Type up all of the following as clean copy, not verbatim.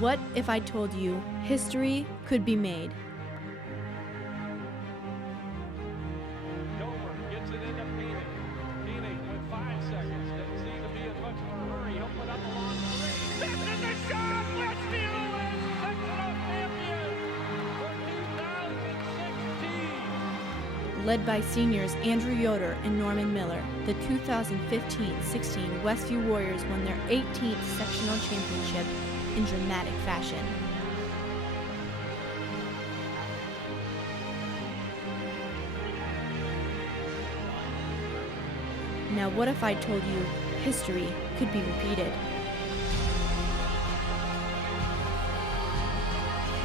What if I told you history could be made? Dover gets it into Phoenix. Phoenix with 5 seconds. Doesn't seem to be in much of a hurry. He'll put up a long three. This is the shot! Westview is sectional champion for 2016. Led by seniors Andrew Yoder and Norman Miller, the 2015-16 Westview Warriors won their 18th sectional championship in dramatic fashion. Now what if I told you history could be repeated?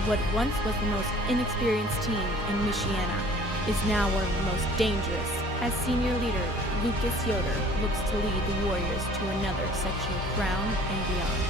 What once was the most inexperienced team in Michiana is now one of the most dangerous, as senior leader Lucas Yoder looks to lead the Warriors to another sectional crown and beyond.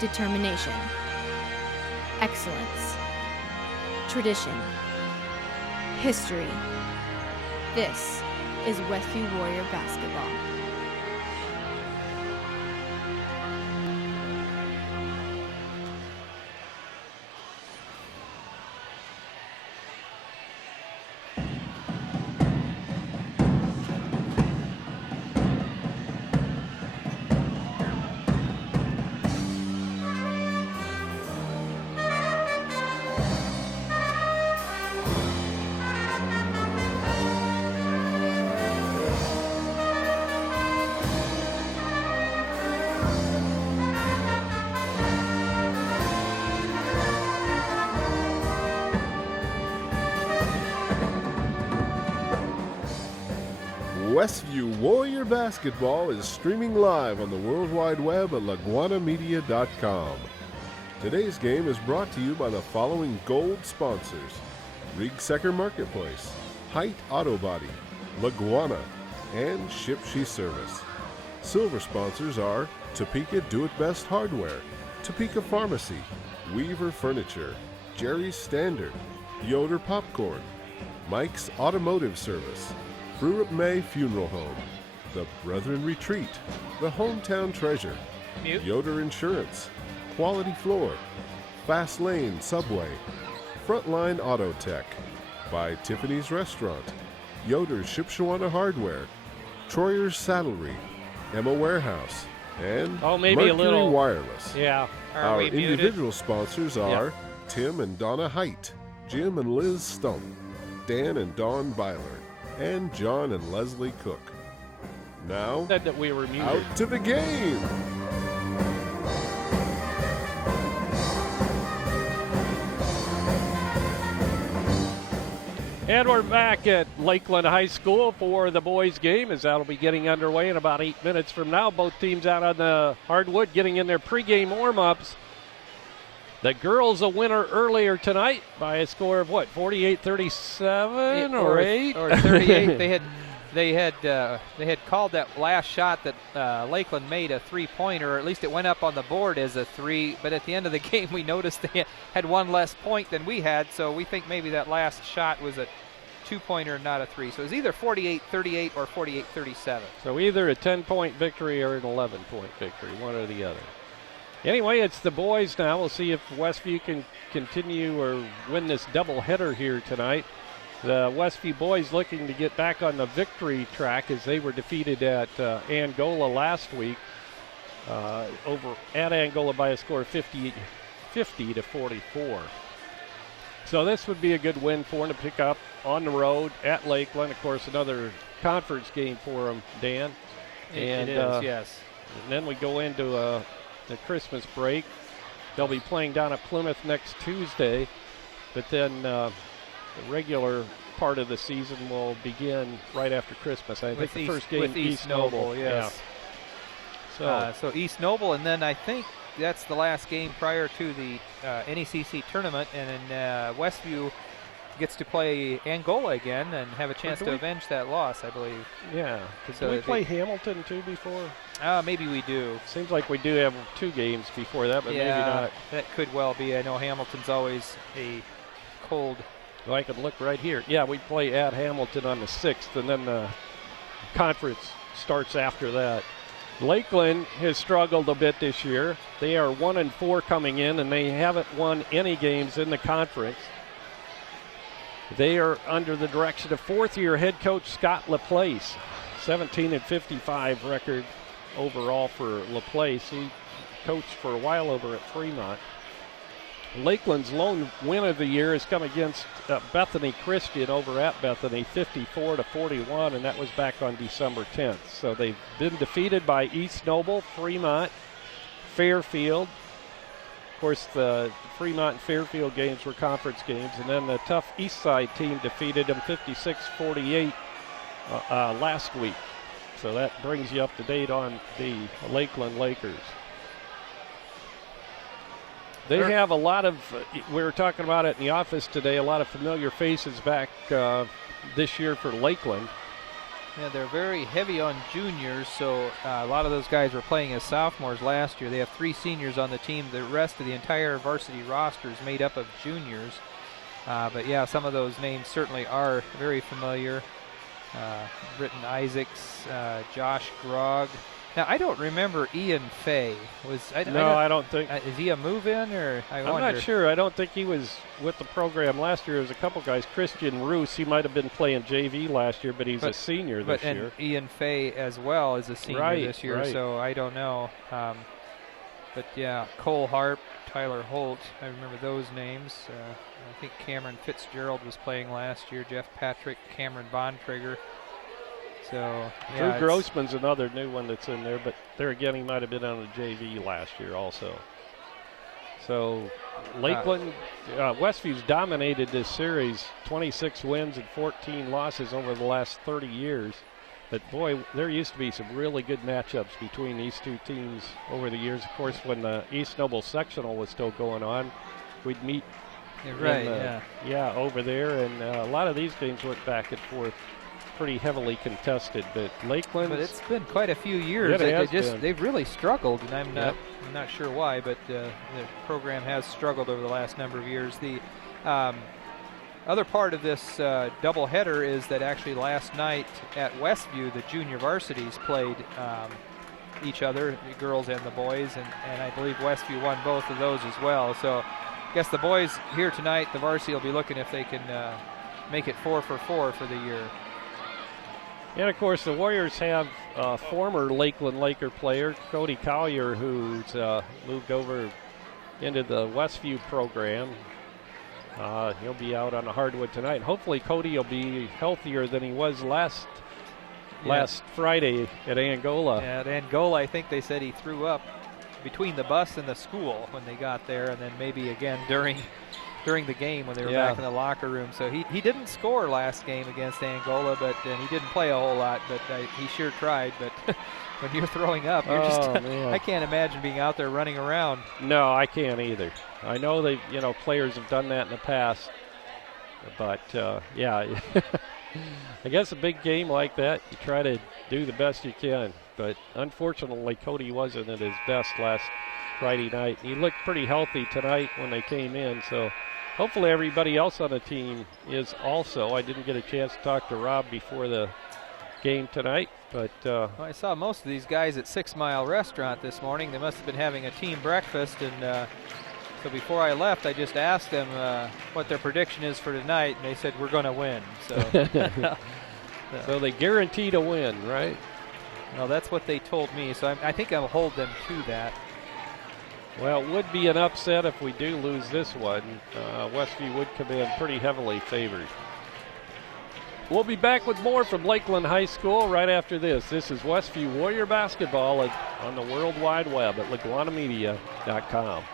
Determination, excellence, tradition, history. This is Westview Warrior basketball. Westview Warrior Basketball is streaming live on the World Wide Web at laguanamedia.com. Today's game is brought to you by the following gold sponsors: Riegsecker Marketplace, Height Auto Body, Laguana, and Ship-She Service. Silver sponsors are Topeka Do-It-Best Hardware, Topeka Pharmacy, Weaver Furniture, Jerry's Standard, Yoder Popcorn, Mike's Automotive Service, Brewer May Funeral Home, the Brethren Retreat, the Hometown Treasure, Yoder Insurance, Quality Floor, Fast Lane Subway, Frontline Auto Tech, by Tiffany's Restaurant, Yoder's Shipshawana Hardware, Troyer's Saddlery, Emma Warehouse, and maybe Mercury a little Wireless. Yeah. Our individual sponsors are Tim and Donna Height, Jim and Liz Stump, Dan and Dawn Byler, and John and Leslie Cook. Now, Said that we were muted. out to the game! And we're back at Lakeland High School for the boys' game, as that'll be getting underway in about 8 minutes from now. Both teams out on the hardwood getting in their pregame warm-ups. The girls a winner earlier tonight by a score of 48-37 or 8 or 38. They had called that last shot that Lakeland made a three-pointer, or at least it went up on the board as a three. But at the end of the game, we noticed they had one less point than we had, so we think maybe that last shot was a two-pointer, not a three. So it was either 48-38 or 48-37. So either a 10-point victory or an 11-point victory, one or the other. Anyway, it's the boys now. We'll see if Westview can continue or win this doubleheader here tonight. The Westview boys looking to get back on the victory track as they were defeated at Angola last week, over at Angola by a score of 50-44. So this would be a good win for them to pick up on the road at Lakeland. Of course, another conference game for them, Dan. It is, yes. And then we go into the Christmas break. They'll be playing down at Plymouth next Tuesday, but then the regular part of the season will begin right after Christmas. I think the first game with East Noble, yes. Yeah. So East Noble, and then I think that's the last game prior to the NECC tournament, and then Westview gets to play Angola again and have a chance to avenge that loss, I believe. Yeah. So Did we play Hamilton too before? Maybe we do. Seems like we do have 2 games before that, but maybe not. That could well be. I know Hamilton's always a cold. Well, I could look right here. Yeah, we play at Hamilton on the 6th, and then the conference starts after that. Lakeland has struggled a bit this year. They are 1-4 coming in, and they haven't won any games in the conference. They are under the direction of 4th-year head coach Scott LaPlace. 17-55 record overall for LaPlace. He coached for a while over at Fremont. Lakeland's lone win of the year has come against Bethany Christian over at Bethany, 54-41, and that was back on December 10th. So they've been defeated by East Noble, Fremont, Fairfield. Of course, the Fremont and Fairfield games were conference games, and then the tough East Side team defeated them 56-48 last week. So that brings you up to date on the Lakeland Lakers. They have a lot of, we were talking about it in the office today, a lot of familiar faces back this year for Lakeland. Yeah, they're very heavy on juniors, so a lot of those guys were playing as sophomores last year. They have 3 seniors on the team. The rest of the entire varsity roster is made up of juniors. But yeah, some of those names certainly are very familiar. Britton Isaacs, Josh Grogg. Now, I don't remember Ian Fay. I don't think. Is he a move-in, or I wonder? I'm not sure. I don't think he was with the program last year. There was a couple guys. Christian Roos, he might have been playing JV last year, but he's a senior this year. And Ian Fay as well is a senior this year, so I don't know. But yeah, Cole Harp, Tyler Holt, I remember those names. I think Cameron Fitzgerald was playing last year. Jeff Patrick, Cameron Bontrager. So, yeah, Drew Grossman's another new one that's in there, but there again, he might have been on a JV last year also. So, Lakeland, Westview's dominated this series, 26 wins and 14 losses over the last 30 years. But boy, there used to be some really good matchups between these 2 teams over the years. Of course, when the East Noble sectional was still going on, we'd meet over there, and a lot of these games went back and forth. Pretty heavily contested, but Lakeland. But it's been quite a few years. They've really struggled, and I'm not sure why, but the program has struggled over the last number of years. The other part of this doubleheader is that actually last night at Westview, the junior varsities played each other, the girls and the boys, and I believe Westview won both of those as well. So I guess the boys here tonight, the varsity will be looking if they can make it 4 for 4 for the year. And of course, the Warriors have a former Lakeland Laker player, Cody Collier, who's moved over into the Westview program. He'll be out on the hardwood tonight. Hopefully, Cody will be healthier than he was last Friday at Angola. Yeah, at Angola, I think they said he threw up between the bus and the school when they got there, and then maybe again during the game when they were back in the locker room. So he didn't score last game against Angola, but he didn't play a whole lot, but he sure tried. But when you're throwing up, you're I can't imagine being out there running around. No, I can't either. I know players have done that in the past, but I guess a big game like that, you try to do the best you can. But unfortunately, Cody wasn't at his best last Friday night. He looked pretty healthy tonight when they came in, so hopefully everybody else on the team is also. I didn't get a chance to talk to Rob before the game tonight, but well, I saw most of these guys at 6 Mile Restaurant this morning. They must have been having a team breakfast, and so before I left, I just asked them what their prediction is for tonight, and they said we're going to win. So, so they guaranteed a win, right? Well, that's what they told me, so I think I'll hold them to that. Well, it would be an upset if we do lose this one. Westview would come in pretty heavily favored. We'll be back with more from Lakeland High School right after this. This is Westview Warrior Basketball on the World Wide Web at laguanamedia.com.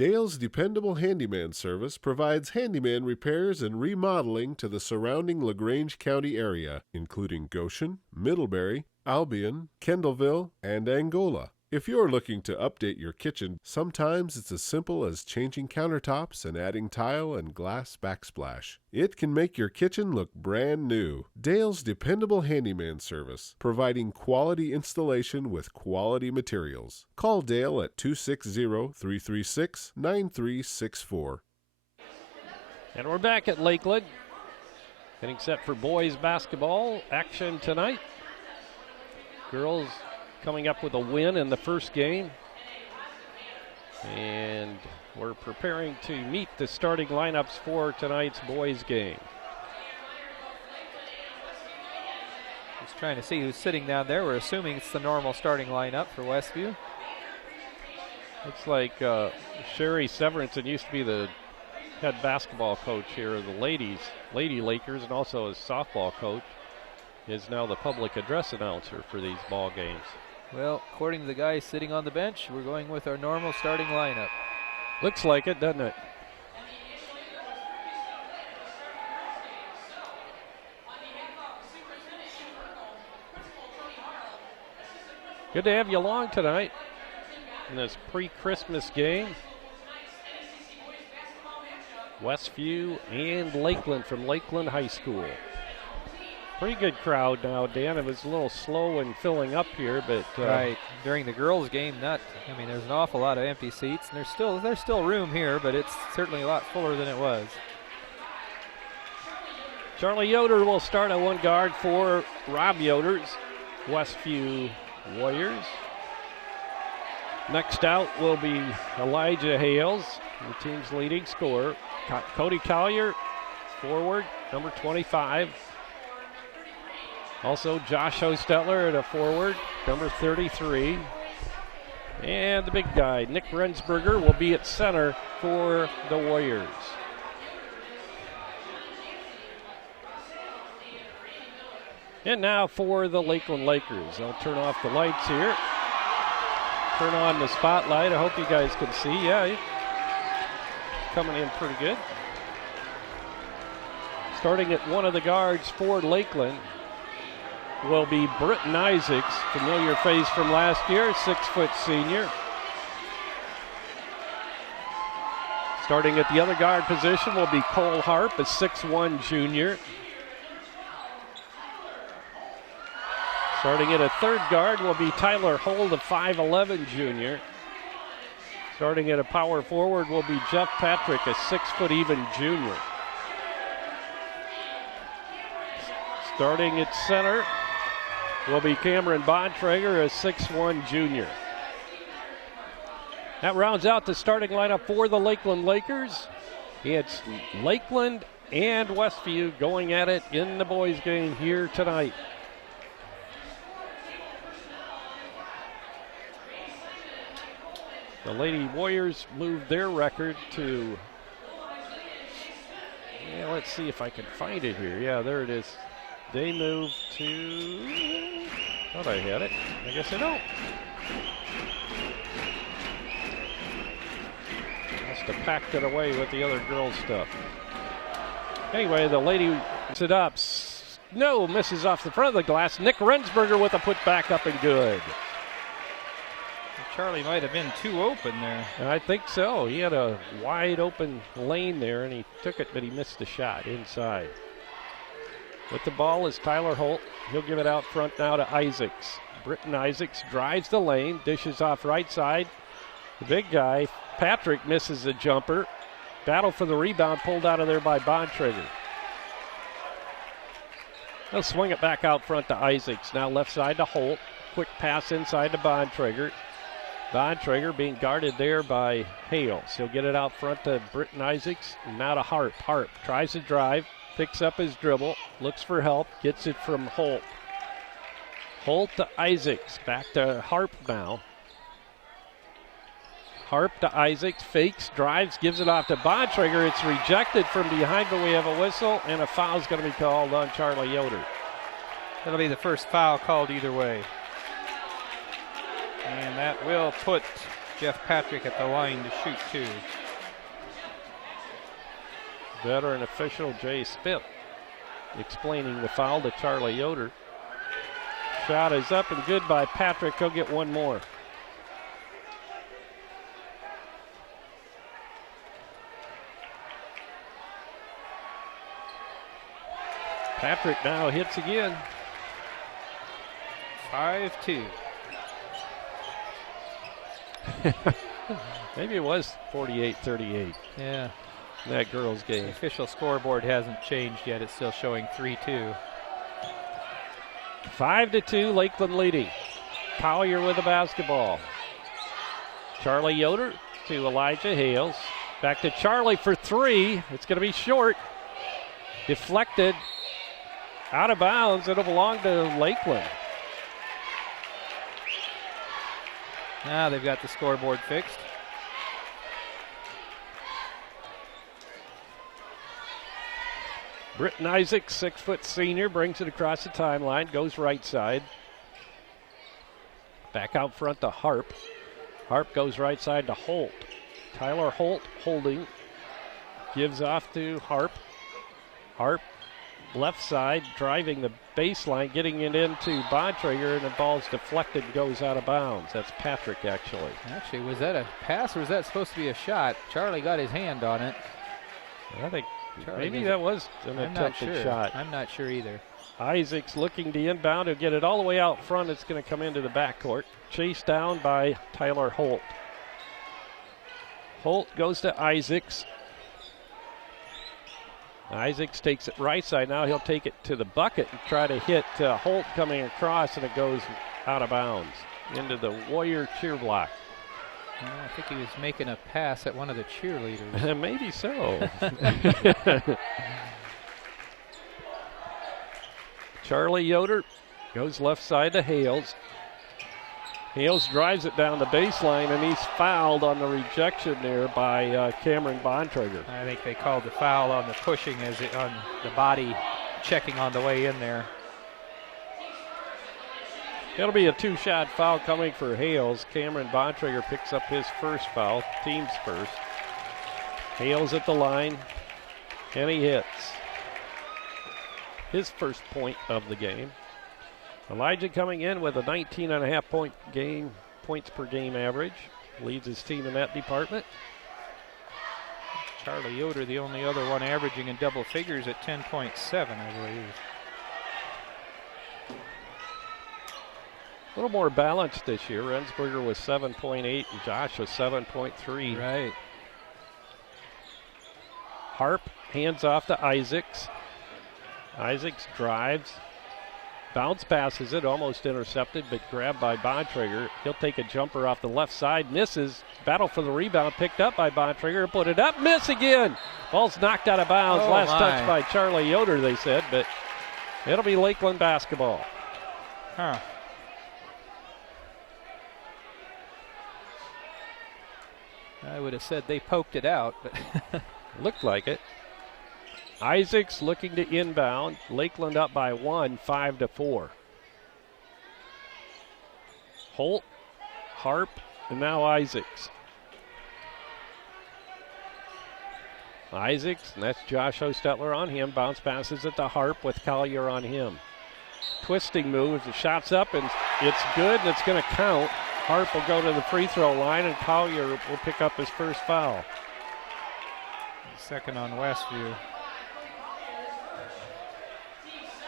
Dale's dependable handyman service provides handyman repairs and remodeling to the surrounding LaGrange County area, including Goshen, Middlebury, Albion, Kendallville, and Angola. If you're looking to update your kitchen, sometimes it's as simple as changing countertops and adding tile and glass backsplash. It can make your kitchen look brand new. Dale's dependable handyman service, providing quality installation with quality materials. Call Dale at 260-336-9364. And we're back at Lakeland, getting set for boys basketball action tonight. Girls coming up with a win in the first game. And we're preparing to meet the starting lineups for tonight's boys game. Just trying to see who's sitting down there. We're assuming it's the normal starting lineup for Westview. Looks like Sherry Severinson used to be the head basketball coach here of the Lady Lakers, and also as softball coach, is now the public address announcer for these ball games. Well, according to the guy sitting on the bench, we're going with our normal starting lineup. Looks like it, doesn't it? Good to have you along tonight in this pre-Christmas game. Westview and Lakeland from Lakeland High School. Pretty good crowd now, Dan. It was a little slow in filling up here, but right during the girls' game, there's an awful lot of empty seats, and there's still room here, but it's certainly a lot fuller than it was. Charlie Yoder will start at one guard for Rob Yoder's Westview Warriors. Next out will be Elijah Hales, the team's leading scorer. Cody Collier, forward, number 25. Also Josh Hostetler at a forward, number 33. And the big guy, Nick Rensberger, will be at center for the Warriors. And now for the Lakeland Lakers. I'll turn off the lights here. Turn on the spotlight. I hope you guys can see. Yeah, coming in pretty good. Starting at one of the guards for Lakeland will be Britton Isaacs, familiar face from last year, 6-foot senior. Starting at the other guard position will be Cole Harp, a 6'1 junior. Starting at a third guard will be Tyler Holt, a 5'11 junior. Starting at a power forward will be Jeff Patrick, a 6-foot even junior. Starting at center will be Cameron Bontrager, a 6'1 junior. That rounds out the starting lineup for the Lakeland Lakers. It's Lakeland and Westview going at it in the boys' game here tonight. The Lady Warriors moved their record to, let's see if I can find it here. Yeah, there it is. They moved to, thought I had it. I guess I don't. Must have packed it away with the other girls' stuff. Anyway, the Lady puts it up. No, misses off the front of the glass. Nick Rensberger with a putback up and good. Charlie might have been too open there. I think so. He had a wide open lane there, and he took it, but he missed the shot inside. With the ball is Tyler Holt. He'll give it out front now to Isaacs. Britton Isaacs drives the lane, dishes off right side. The big guy, Patrick, misses a jumper. Battle for the rebound, pulled out of there by Bontrager. They'll swing it back out front to Isaacs. Now left side to Holt. Quick pass inside to Bontrager. Bontrager being guarded there by Hales. He'll get it out front to Britton Isaacs. And now to Harp. Harp tries to drive, picks up his dribble, looks for help, gets it from Holt. Holt to Isaacs, back to Harp now. Harp to Isaacs, fakes, drives, gives it off to Bontrager. It's rejected from behind, but we have a whistle, and a foul's going to be called on Charlie Yoder. That'll be the first foul called either way. And that will put Jeff Patrick at the line to shoot 2. Veteran official Jay Spitt explaining the foul to Charlie Yoder. Shot is up and good by Patrick. He'll get one more. Patrick now hits again. 5-2. Maybe it was 48-38. Yeah. That girls' The game. official scoreboard hasn't changed yet. It's still showing 3-2. 5-2, Lakeland leading. Collier with the basketball. Charlie Yoder to Elijah Hales. Back to Charlie for 3. It's going to be short. Deflected. Out of bounds. It'll belong to Lakeland. Now they've got the scoreboard fixed. Britton Isaac, 6-foot senior, brings it across the timeline, goes right side. Back out front to Harp. Harp goes right side to Holt. Tyler Holt holding. Gives off to Harp. Harp left side, driving the baseline, getting it into Bontrager, and the ball's deflected and goes out of bounds. That's Patrick, actually. Actually, was that a pass or was that supposed to be a shot? Charlie got his hand on it. I think Charlie maybe that was an attempted shot. I'm not sure either. Isaac's looking to inbound. He'll get it all the way out front. It's going to come into the backcourt. Chased down by Tyler Holt. Holt goes to Isaacs. Isaacs takes it right side. Now he'll take it to the bucket and try to hit Holt coming across, and it goes out of bounds into the Warrior cheer block. Well, I think he was making a pass at one of the cheerleaders. Maybe so. Charlie Yoder goes left side to Hales. Hales drives it down the baseline, and he's fouled on the rejection there by Cameron Bontrager. I think they called the foul on the pushing on the body checking on the way in there. It'll be a 2-shot foul coming for Hales. Cameron Bontrager picks up his first foul, team's first. Hales at the line, and he hits his first point of the game. Elijah coming in with a 19.5 points per game average. Leads his team in that department. Charlie Yoder, the only other one averaging in double figures at 10.7, I believe. A little more balanced this year. Rensberger was 7.8 and Josh was 7.3. Right. Harp hands off to Isaacs. Isaacs drives. Bounce passes it, almost intercepted, but grabbed by Bontrager. He'll take a jumper off the left side, misses. Battle for the rebound, picked up by Bontrager. Put it up, miss again. Ball's knocked out of bounds. Oh, Last my. touch by Charlie Yoder, they said, but it'll be Lakeland basketball. Huh. I would have said they poked it out, but Looked like it. Isaacs looking to inbound. Lakeland up by 1, 5-4. Holt, Harp, and now Isaacs. Isaacs, and that's Josh Hostetler on him. Bounce passes it to Harp with Collier on him. Twisting moves, the shot's up, and it's good, and it's going to count. Harp will go to the free throw line, and Collier will pick up his first foul. second on Westview.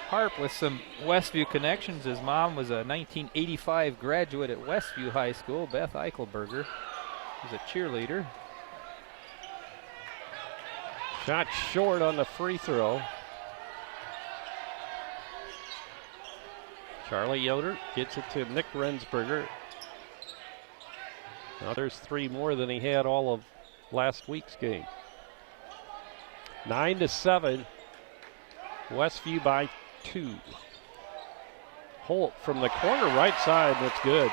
Harp with some Westview connections. His mom was a 1985 graduate at Westview High School, Beth Eichelberger. She's a cheerleader. Shot short on the free throw. Charlie Yoder gets it to Nick Rensberger. Now there's 3 more than he had all of last week's game. 9-7. Westview by 2. Holt from the corner right side, that's good.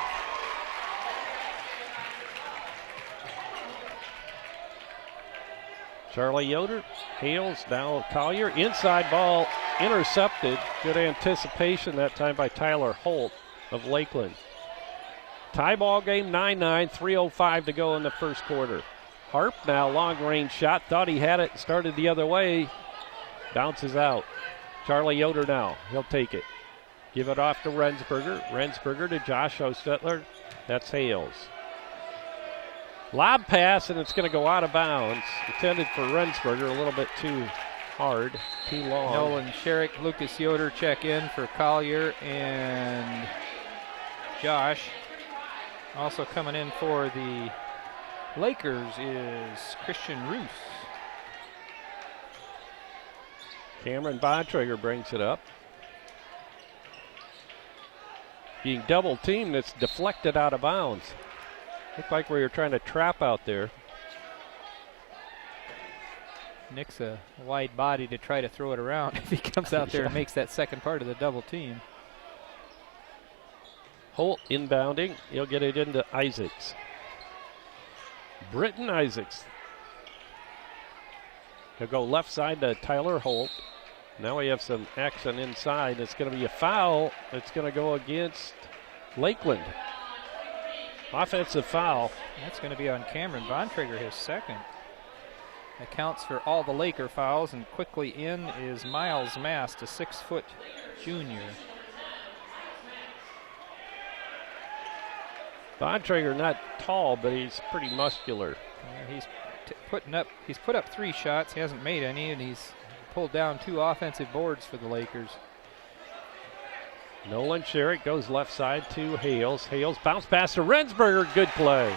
Charlie Yoder, Hales, now Collier, inside ball, intercepted. Good anticipation that time by Tyler Holt of Lakeland. Tie ball game 9-9, 3:05 to go in the first quarter. Harp now long range shot. Thought he had it, started the other way. Bounces out. Charlie Yoder now. He'll take it. Give it off to Rensberger. Rensberger to Josh Hostetler. That's Hales. Lob pass, and it's going to go out of bounds. Intended for Rensberger, a little bit too hard, too long. Nolan Sherrick, Lucas Yoder check in for Collier, and Josh. Also coming in for the Lakers is Christian Roos. Cameron Bontrager brings it up. Being double teamed, it's deflected out of bounds. Looked like we were trying to trap out there. Nick's a wide body to try to throw it around if he comes out there and makes that second part of the double team. Holt inbounding. He'll get it into Isaacs. Britton Isaacs. He'll go left side to Tyler Holt. Now we have some action inside. It's going to be a foul. It's going to go against Lakeland. Offensive foul. That's going to be on Cameron Bontrager, his second. Accounts for all the Laker fouls, and quickly in is Miles Mast, a 6-foot junior. Bontrager not tall, but he's pretty muscular. He's put up 3 shots. He hasn't made any, and he's pulled down 2 offensive boards for the Lakers. Nolan Sherrick goes left side to Hales. Hales bounce pass to Rensberger. Good play.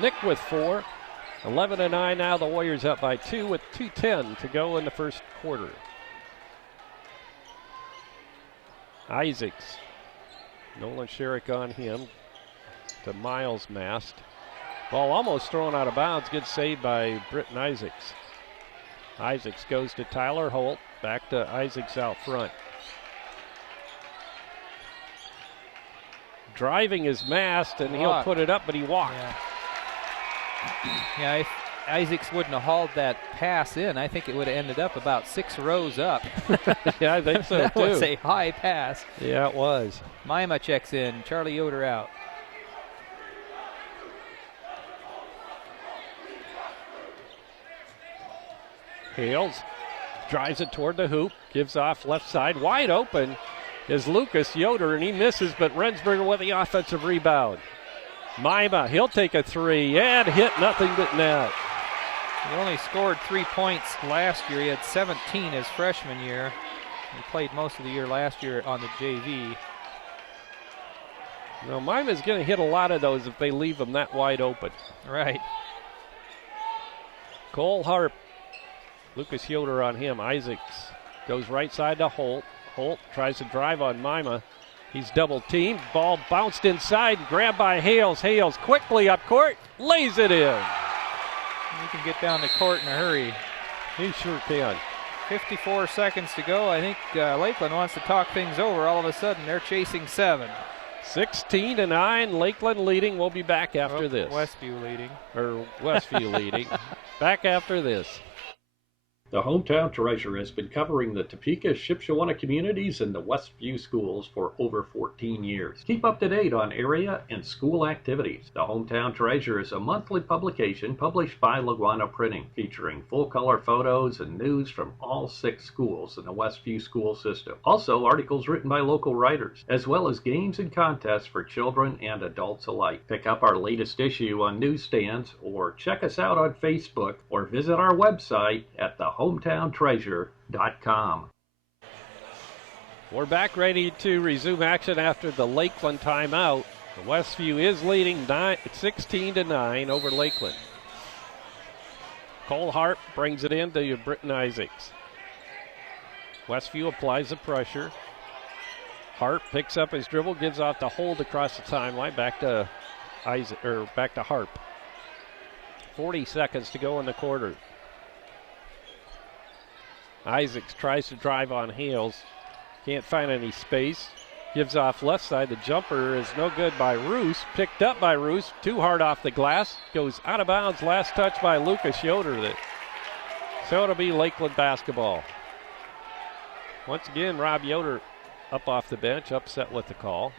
Nick with 4. 11-9 now. The Warriors up by 2 with 2:10 to go in the first quarter. Isaacs. Nolan Sherrick on him to Miles Mast. Ball almost thrown out of bounds. Good save by Britton Isaacs. Isaacs goes to Tyler Holt. Back to Isaacs out front. Driving his Mast, and he'll put it up, but he walked. Yeah, Isaacs wouldn't have hauled that pass in. I think it would have ended up about 6 rows up. Yeah, I think so, that too. That was a high pass. Yeah, it was. Mima checks in. Charlie Yoder out. Hales drives it toward the hoop, gives off left side. Wide open is Lucas Yoder, and he misses, but Rensberger with the offensive rebound. Mima, he'll take a 3 and hit nothing but net. He only scored 3 points last year. He had 17 his freshman year. He played most of the year last year on the JV. Now, Mima's going to hit a lot of those if they leave him that wide open. Right. Cole Harp. Lucas Yoder on him. Isaacs goes right side to Holt. Holt tries to drive on Mima. He's double teamed. Ball bounced inside. Grabbed by Hales. Hales quickly up court. Lays it in. He can get down the court in a hurry. He sure can. 54 seconds to go. I think Lakeland wants to talk things over. All of a sudden, they're chasing 7. 16-9. Lakeland leading. We'll be back after this. Westview leading. Or Westview leading. Back after this. The Hometown Treasure has been covering the Topeka, Shipshewana communities and the Westview schools for over 14 years. Keep up to date on area and school activities. The Hometown Treasure is a monthly publication published by Laguana Printing, featuring full-color photos and news from all 6 schools in the Westview school system. Also, articles written by local writers, as well as games and contests for children and adults alike. Pick up our latest issue on newsstands, or check us out on Facebook, or visit our website at thehometowntreasure.com. We're back ready to resume action after the Lakeland timeout. The Westview is leading 16-9 over Lakeland. Cole Hart brings it in to Britton Isaacs. Westview applies the pressure. Hart picks up his dribble, gives off the hold across the timeline, back to Harp. 40 seconds to go in the quarter. Isaacs tries to drive on Hales. Can't find any space. Gives off left side. The jumper is no good by Roos. Picked up by Roos. Too hard off the glass. Goes out of bounds. Last touch by Lucas Yoder. So it'll be Lakeland basketball. Once again, Rob Yoder up off the bench, upset with the call.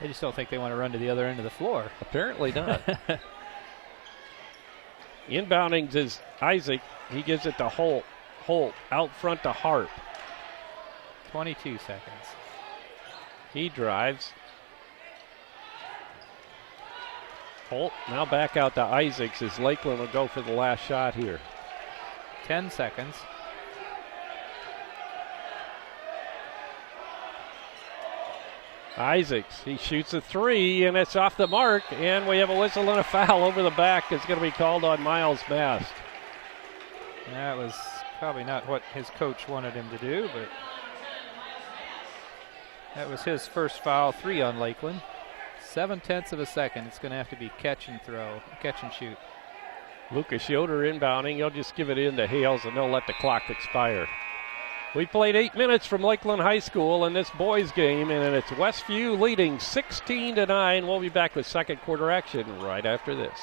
They just don't think they want to run to the other end of the floor. Apparently not. Inbounding is Isaac. He gives it to Holt. Holt out front to Hart. 22 seconds. He drives. Holt now back out to Isaacs as Lakeland will go for the last shot here. 10 seconds. Isaacs, he shoots a three, and it's off the mark, and we have a whistle and a foul over the back. It's going to be called on Miles Mast. That was probably not what his coach wanted him to do, but that was his first foul, 3 on Lakeland. 7/10 of a second. It's going to have to be catch and shoot. Lucas Yoder inbounding. He'll just give it in to Hales, and they'll let the clock expire. We played 8 minutes from Lakeland High School in this boys game, and it's Westview leading 16-9. We'll be back with second quarter action right after this.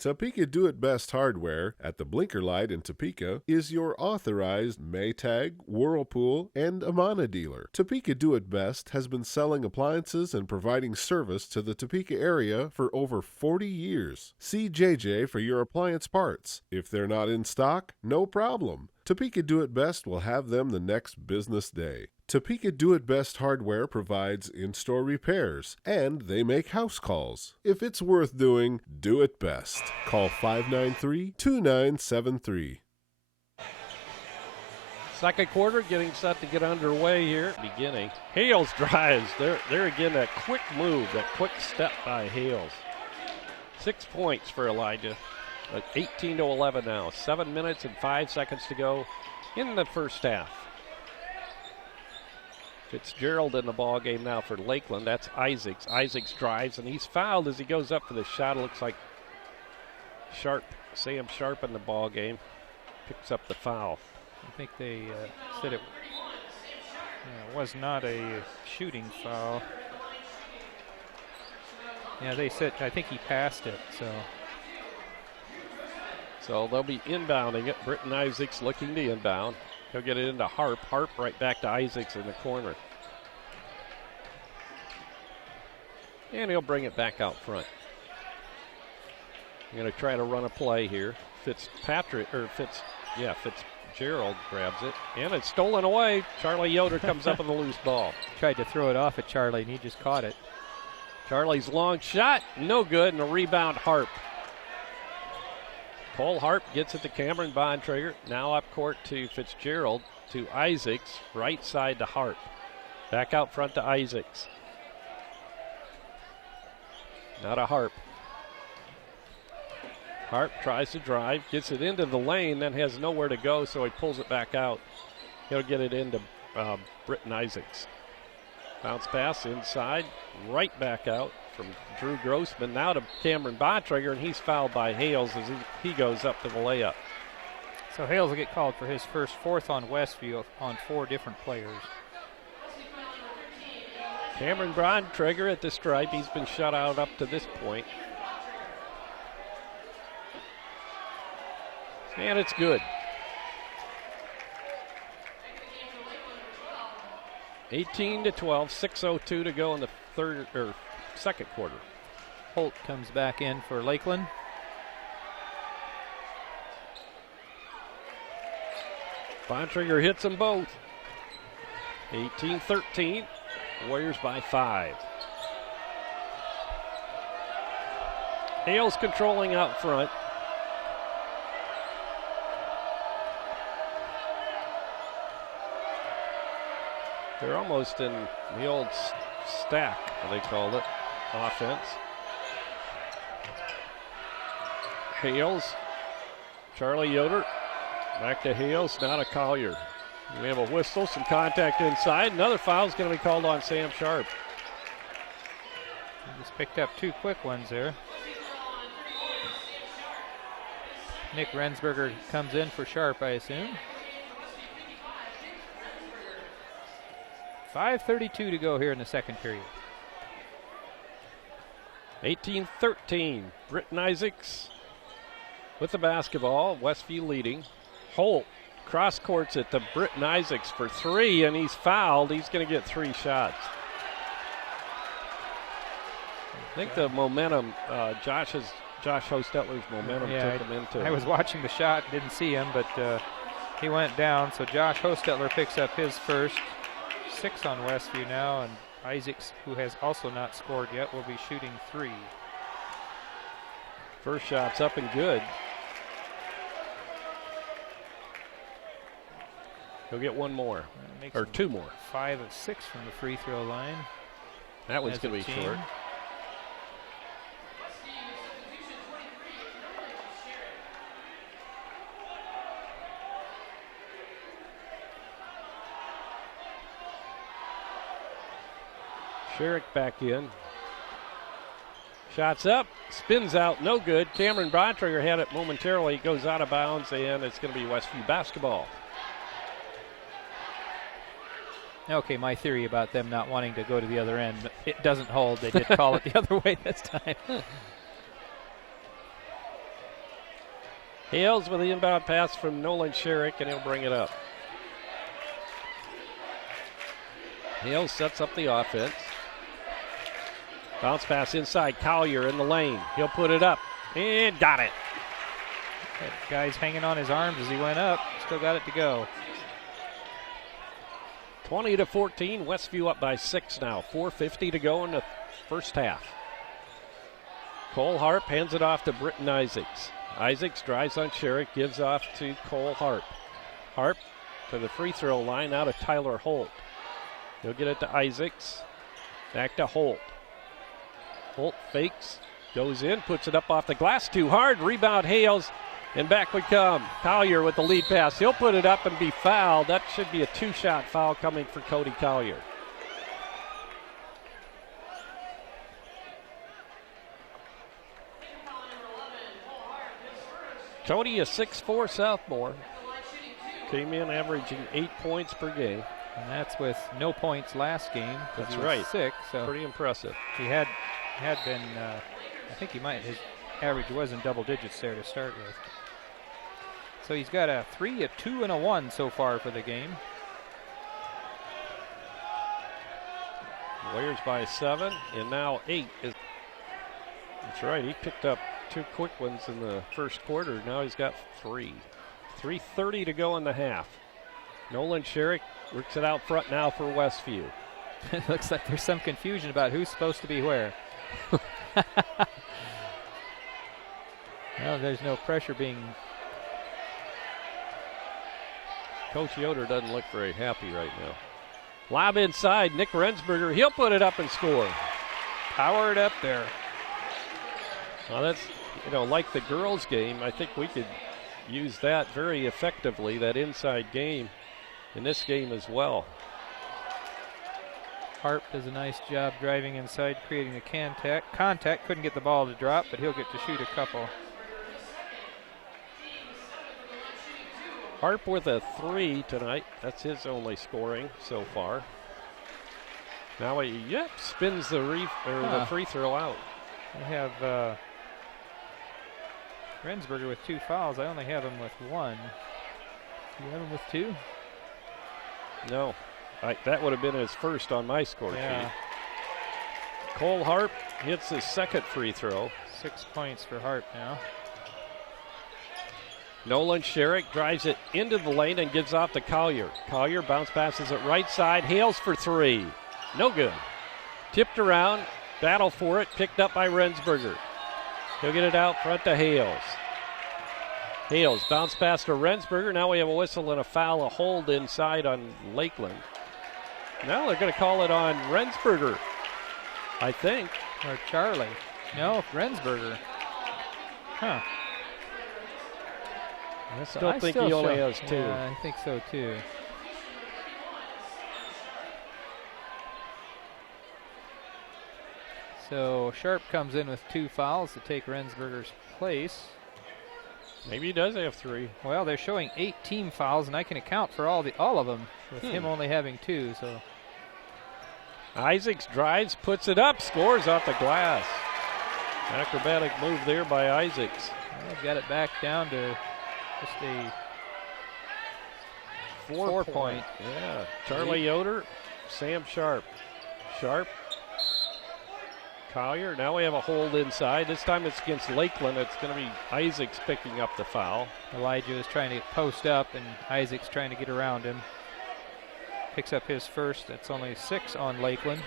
Topeka Do-It-Best Hardware at the Blinker Light in Topeka is your authorized Maytag, Whirlpool, and Amana dealer. Topeka Do-It-Best has been selling appliances and providing service to the Topeka area for over 40 years. See JJ for your appliance parts. If they're not in stock, no problem. Topeka Do-It-Best will have them the next business day. Topeka Do-It-Best Hardware provides in-store repairs, and they make house calls. If it's worth doing, do it best. Call 593-2973. Second quarter getting set to get underway here. Beginning. Hales drives. There again, that quick move, that quick step by Hales. 6 points for Elijah. 18-11 now. 7 minutes and 5 seconds to go in the first half. Fitzgerald in the ball game now for Lakeland. That's Isaacs. Isaacs drives, and he's fouled as he goes up for the shot. It looks like Sam Sharp in the ball game picks up the foul. I think they said it was not a shooting foul. Yeah, they said, I think he passed it, So they'll be inbounding it. Britton Isaacs looking to inbound. He'll get it into Harp. Harp right back to Isaacs in the corner. And he'll bring it back out front. I'm going to try to run a play here. Fitzgerald grabs it. And it's stolen away. Charlie Yoder comes up with a loose ball. Tried to throw it off at Charlie, and he just caught it. Charlie's long shot, no good, and a rebound Harp. Cole Harp gets it to Cameron Bontrager. Now up court to Fitzgerald, to Isaacs, right side to Harp. Back out front to Isaacs. Now to Harp. Harp tries to drive, gets it into the lane, then has nowhere to go, so he pulls it back out. He'll get it into Britton Isaacs. Bounce pass inside, right back out from Drew Grossman. Now to Cameron Bontrager, and he's fouled by Hales as he goes up to the layup. So Hales will get called for his first fourth on Westview on 4 different players. Cameron Bontrager at the stripe. He's been shut out up to this point. And it's good. 18-12, 6:02 to go in the second quarter. Holt comes back in for Lakeland. Bontrager hits them both. 18-13, Warriors by 5. Hales controlling out front. They're almost in the old stack, they called it, offense. Hales, Charlie Yoder, back to Hales, now to Collier. We have a whistle, some contact inside. Another foul is going to be called on Sam Sharp. He just picked up 2 quick ones there. Nick Rensberger comes in for Sharp, I assume. 5:32 to go here in the second period. 18-13. Britton Isaacs with the basketball. Westview leading. Holt cross courts it to Britton Isaacs for 3, and he's fouled. He's going to get 3 shots. I think the momentum, Josh Hostetler's momentum took him into. I was watching the shot, didn't see him, but he went down. So Josh Hostetler picks up his first. 6 on Westview now, and Isaacs, who has also not scored yet, will be shooting 3. First shot's up and good. He'll get 1 more, or 2 more. 5 of 6 from the free throw line. That one's going to be short. Sherrick back in. Shots up, spins out, no good. Cameron Bontrager had it momentarily, goes out of bounds, and it's going to be Westview basketball. Okay, my theory about them not wanting to go to the other end, it doesn't hold. They did call it the other way this time. Hales with the inbound pass from Nolan Sherrick, and he'll bring it up. Hales sets up the offense. Bounce pass inside, Collier in the lane. He'll put it up, and got it. That guy's hanging on his arms as he went up. Still got it to go. 20-14, Westview up by 6 now. 4:50 to go in the first half. Cole Harp hands it off to Britton Isaacs. Isaacs drives on Sherrick, gives off to Cole Harp. Harp to the free throw line, out of Tyler Holt. He'll get it to Isaacs. Back to Holt. Holt fakes, goes in, puts it up off the glass too hard. Rebound Hales, and back we come. Collier with the lead pass. He'll put it up and be fouled. That should be a 2-shot foul coming for Cody Collier. Cody, a 6'4" sophomore. Came in averaging 8 points per game. And that's with no points last game. That's he was right. 6. So pretty impressive. He had been, I think his average was in double digits there to start with. So he's got a 3, a 2, and a 1 so far for the game. Warriors by 7, and now 8. That's right, he picked up 2 quick ones in the first quarter. Now he's got 3. 3:30 to go in the half. Nolan Sherrick works it out front now for Westview. It looks like there's some confusion about who's supposed to be where. Well, there's no pressure being... Coach Yoder doesn't look very happy right now. Lob inside, Nick Rensberger. He'll put it up and score. Power it up there. Well, that's, like the girls' game, I think we could use that very effectively, that inside game, in this game as well. Harp does a nice job driving inside, creating the contact. Couldn't get the ball to drop, but he'll get to shoot a couple. Harp with a 3 tonight. That's his only scoring so far. Now he spins the free throw out. We have Rensberger with 2 fouls. I only have him with 1. Do you have him with 2? No. That would have been his first on my score sheet. Cole Harp hits his second free throw. 6 points for Harp now. Nolan Sherrick drives it into the lane and gives off to Collier. Collier bounce passes it right side. Hales for 3. No good. Tipped around. Battle for it. Picked up by Rensberger. He'll get it out front to Hales. Hales bounce pass to Rensberger. Now we have a whistle and a foul, a hold inside on Lakeland. Now they're going to call it on Rensberger, I think. Or Charlie. No, Rensberger. Huh. I still think he only has 2. Yeah, I think so too. So Sharp comes in with 2 fouls to take Rensberger's place. Maybe he does have 3. Well, they're showing 8 team fouls, and I can account for all of them with him only having 2. So Isaacs drives, puts it up, scores off the glass. Acrobatic move there by Isaacs. they've got it back down to just a 4 point. Yeah, Charlie Yoder, Sam Sharp. Sharp, Collier. Now we have a hold inside. This time it's against Lakeland. It's going to be Isaacs picking up the foul. Elijah is trying to post up, and Isaac's trying to get around him. Picks up his first. That's only 6 on Lakeland.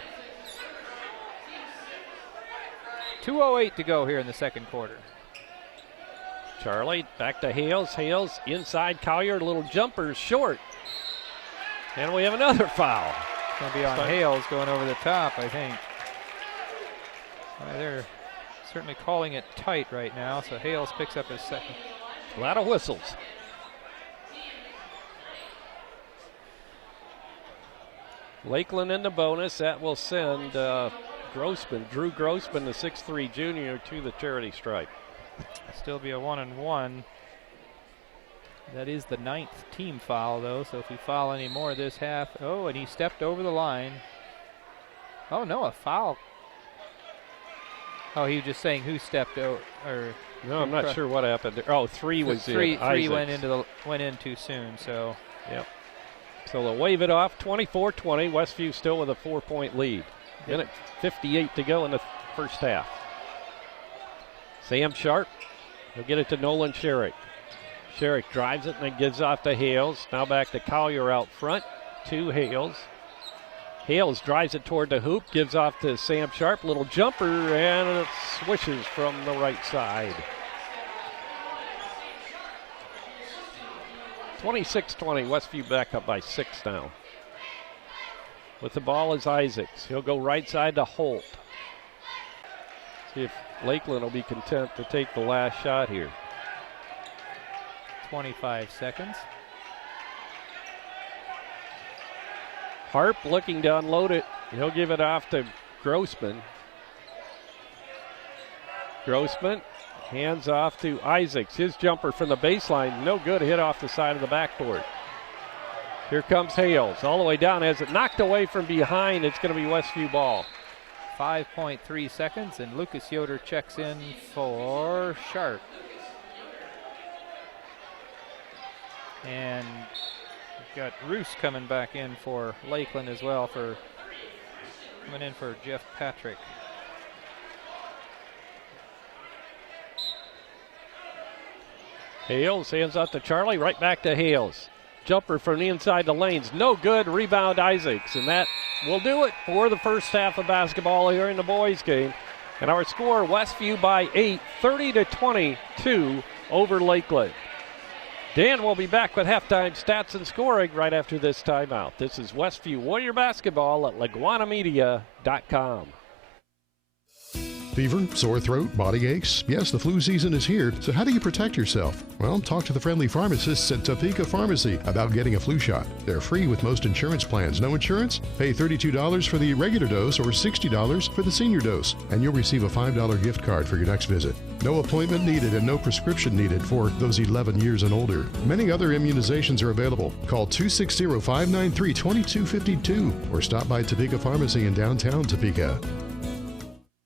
2:08 to go here in the second quarter. Charlie back to Hales. Hales inside Collier. Little jumper short. And we have another foul. It's going to be on Hales going over the top, I think. They're certainly calling it tight right now, so Hales picks up his second. A lot of whistles. Lakeland in the bonus. That will send Drew Grossman, the 6'3 junior, to the charity stripe. Still be a 1-and-1. That is the 9th team foul, though, so if we foul any more this half. Oh, and he stepped over the line. Oh, no, a foul. Oh, he was just saying who stepped over. No, I'm not sure what happened there. Oh, 3 was three. in. Three went in too soon, so. Yep. So they'll wave it off. 24-20. Westview still with a 4-point lead. Minute 58 to go in the first half. Sam Sharp. He'll get it to Nolan Sherrick. Sherrick drives it and then gives off to Hales. Now back to Collier out front. To Hales. Hales drives it toward the hoop. Gives off to Sam Sharp. Little jumper and it swishes from the right side. 26-20. Westview back up by 6 now. With the ball is Isaacs. He'll go right side to Holt. See if Lakeland will be content to take the last shot here. 25 seconds. Harp looking to unload it. He'll give it off to Grossman. Grossman hands off to Isaacs. His jumper from the baseline, no good. Hit off the side of the backboard. Here comes Hales all the way down. As it knocked away from behind, it's going to be Westview ball. 5.3 seconds, and Lucas Yoder checks in for Sharp. And we've got Roos coming back in for Lakeland as well, coming in for Jeff Patrick. Hales hands out to Charlie, right back to Hales. Jumper from the inside the lanes, no good. Rebound Isaacs, and that will do it for the first half of basketball here in the boys' game. And our score, Westview by 8, 30-22 over Lakeland. Dan will be back with halftime stats and scoring right after this timeout. This is Westview Warrior Basketball at LaguanaMedia.com. Fever, sore throat, body aches. Yes, the flu season is here, so how do you protect yourself? Well, talk to the friendly pharmacists at Topeka Pharmacy about getting a flu shot. They're free with most insurance plans. No insurance? Pay $32 for the regular dose or $60 for the senior dose, and you'll receive a $5 gift card for your next visit. No appointment needed and no prescription needed for those 11 years and older. Many other immunizations are available. Call 260-593-2252 or stop by Topeka Pharmacy in downtown Topeka.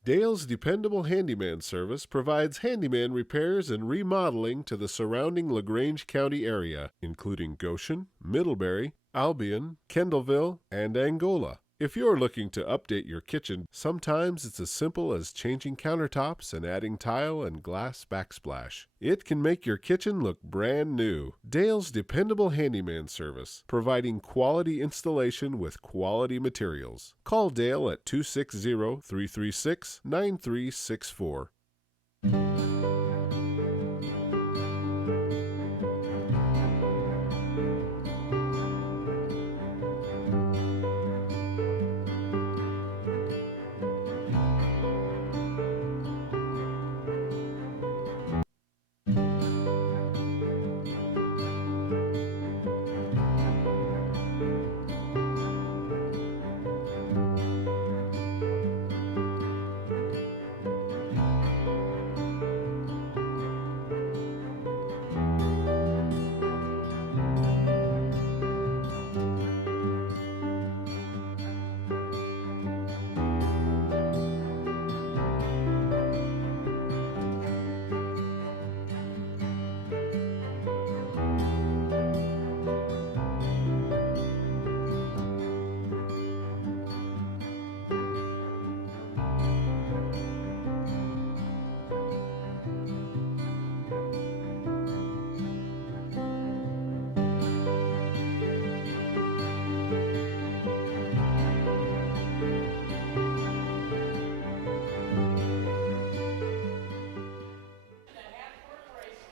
Dale's Dependable Handyman Service provides handyman repairs and remodeling to the surrounding LaGrange County area, including Goshen, Middlebury, Albion, Kendallville, and Angola. If you're looking to update your kitchen, sometimes it's as simple as changing countertops and adding tile and glass backsplash. It can make your kitchen look brand new. Dale's Dependable Handyman Service, providing quality installation with quality materials. Call Dale at 260-336-9364.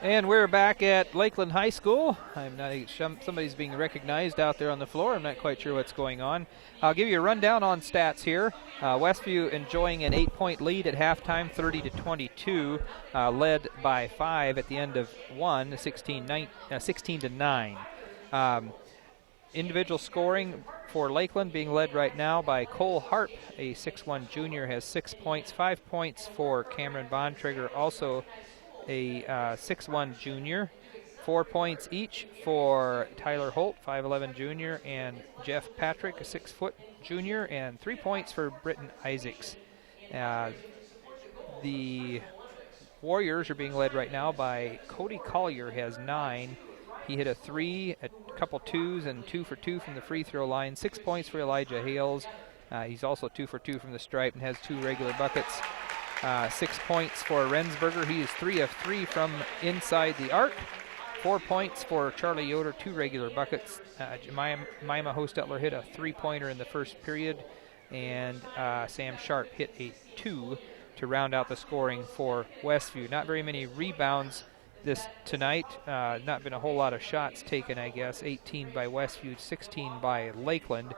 And we're back at Lakeland High School. I'm not somebody's being recognized out there on the floor. I'm not quite sure what's going on. I'll give you a rundown on stats here. Westview enjoying an 8-point lead at halftime, 30-22, led by 5 at the end of 1, 16-9. Individual scoring for Lakeland being led right now by Cole Harp, a 6'1 junior, has 6 points, 5 points for Cameron Bontrager, also a 6'1 junior. 4 points each for Tyler Holt, 5'11 junior, and Jeff Patrick, a 6-foot junior, and 3 points for Britton Isaacs. The Warriors are being led right now by Cody Collier, has 9. He hit a 3, a couple 2s, and 2 for 2 from the free throw line. 6 points for Elijah Hales. He's also 2 for 2 from the stripe and has 2 regular buckets. 6 points for Rensberger. He is 3 of 3 from inside the arc. 4 points for Charlie Yoder, 2 regular buckets. Jemima Hostetler hit a 3-pointer in the first period, and Sam Sharp hit a 2 to round out the scoring for Westview. Not very many rebounds tonight. Not been a whole lot of shots taken, I guess. 18 by Westview, 16 by Lakeland.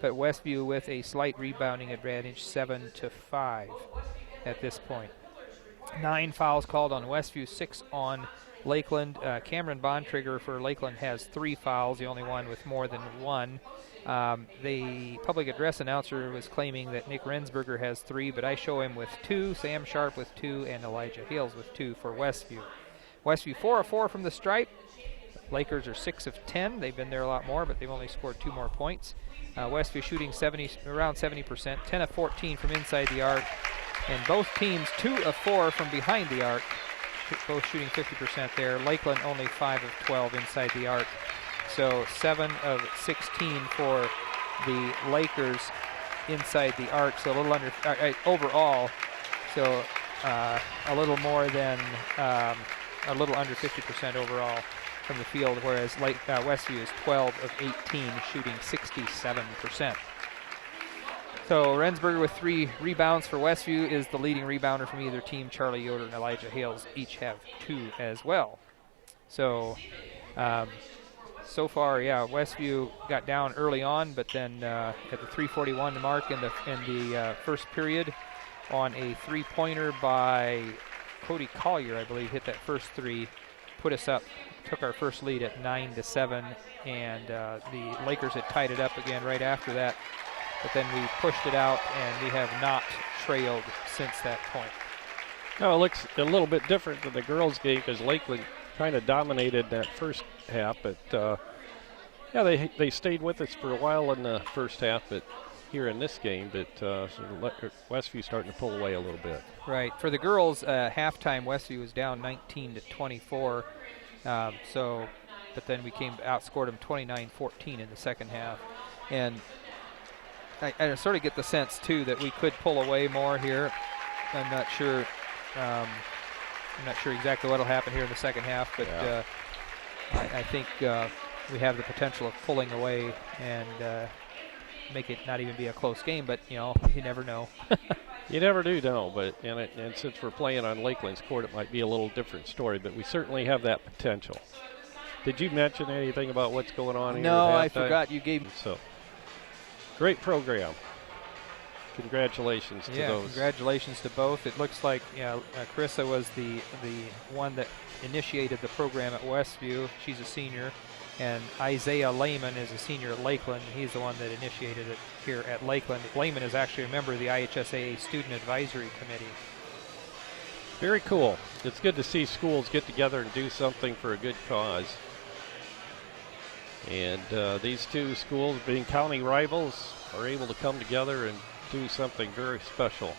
But Westview with a slight rebounding advantage, 7-5 at this point. 9 fouls called on Westview, 6 on Lakeland. Cameron Bontrager for Lakeland has 3 fouls, the only one with more than 1. The public address announcer was claiming that Nick Rensberger has 3, but I show him with 2, Sam Sharp with 2, and Elijah Hales with 2 for Westview. Westview 4 of 4 from the stripe. Lakers are 6 of 10. They've been there a lot more, but they've only scored 2 more points. Westview shooting around 70%, 10 of 14 from inside the arc, and both teams 2 of 4 from behind the arc, both shooting 50% there. Lakeland only 5 of 12 inside the arc. So 7 of 16 for the Lakers inside the arc, so a little under overall. So a little more than a little under 50% overall from the field, whereas Westview is 12 of 18, shooting 67%. So Rensberger with 3 rebounds for Westview is the leading rebounder from either team. Charlie Yoder and Elijah Hales each have 2 as well. So so far, yeah, Westview got down early on, but then at the 3:41 mark in the first period, on a 3-pointer by Cody Collier, I believe, hit that first 3, put us up, took our first lead at 9-7, and the Lakers had tied it up again right after that, but then we pushed it out, and we have not trailed since that point. No, it looks a little bit different than the girls' game because Lakeland kind of dominated that first half, but yeah, they stayed with us for a while in the first half, but here in this game, but Westview starting to pull away a little bit. Right. For the girls, halftime, Westview was down 19-24. But then we outscored them 29-14 in the second half. And I sort of get the sense, too, that we could pull away more here. I'm not sure exactly what will happen here in the second half, but yeah. I think we have the potential of pulling away and make it not even be a close game, but you never know. You never do know, but and since we're playing on Lakeland's court, it might be a little different story, but we certainly have that potential. Did you mention anything about what's going on here? No, I forgot you gave. So, great program. Congratulations to those. Congratulations to both. It looks like Carissa was the one that initiated the program at Westview. She's a senior. And Isaiah Lehman is a senior at Lakeland. He's the one that initiated it here at Lakeland. Lehman is actually a member of the IHSAA Student Advisory Committee. Very cool. It's good to see schools get together and do something for a good cause. And these two schools, being county rivals, are able to come together and do something very special.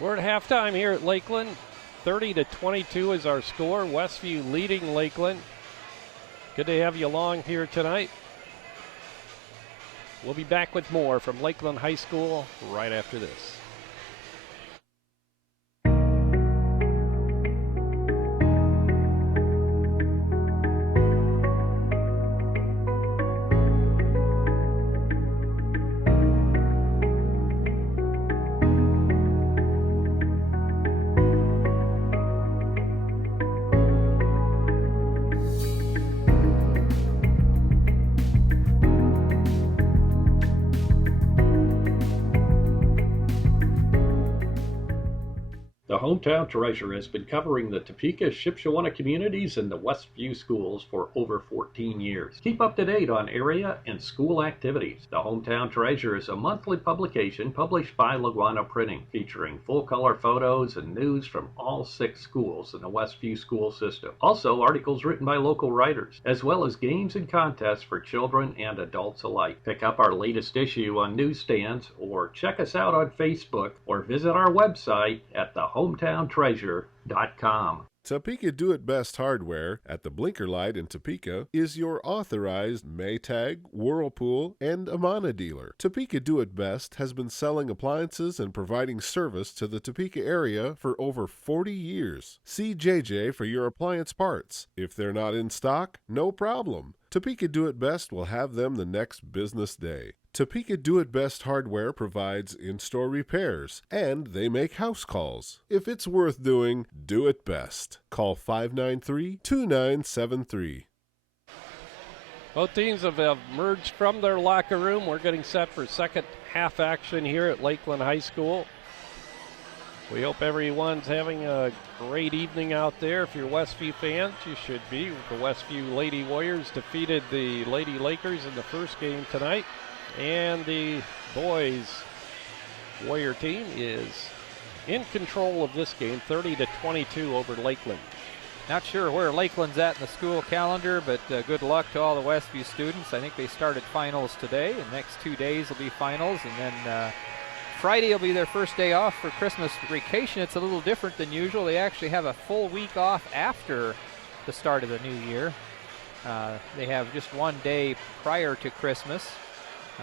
We're at halftime here at Lakeland. 30-22 is our score. Westview leading Lakeland. Good to have you along here tonight. We'll be back with more from Lakeland High School right after this. The Hometown Treasure has been covering the Topeka, Shipshewana communities and the Westview schools for over 14 years. Keep up to date on area and school activities. The Hometown Treasure is a monthly publication published by Laguana Printing, featuring full-color photos and news from all 6 schools in the Westview school system. Also, articles written by local writers, as well as games and contests for children and adults alike. Pick up our latest issue on newsstands, or check us out on Facebook, or visit our website at thehometowntreasure.com. Topeka Do It Best Hardware at the Blinker Light in Topeka is your authorized Maytag, Whirlpool, and Amana dealer. Topeka Do It Best has been selling appliances and providing service to the Topeka area for over 40 years. See JJ for your appliance parts. If they're not in stock, no problem. Topeka Do It Best will have them the next business day. Topeka Do It Best Hardware provides in-store repairs, and they make house calls. If it's worth doing, do it best. Call 593-2973. Both teams have emerged from their locker room. We're getting set for second half action here at Lakeland High School. We hope everyone's having a great evening out there. If you're Westview fans, you should be. The Westview Lady Warriors defeated the Lady Lakers in the first game tonight. And the boys Warrior team is in control of this game, 30-22 over Lakeland. Not sure where Lakeland's at in the school calendar, but good luck to all the Westview students. I think they started finals today. The next 2 days will be finals, and then Friday will be their first day off for Christmas vacation. It's a little different than usual. They actually have a full week off after the start of the new year. They have just 1 day prior to Christmas.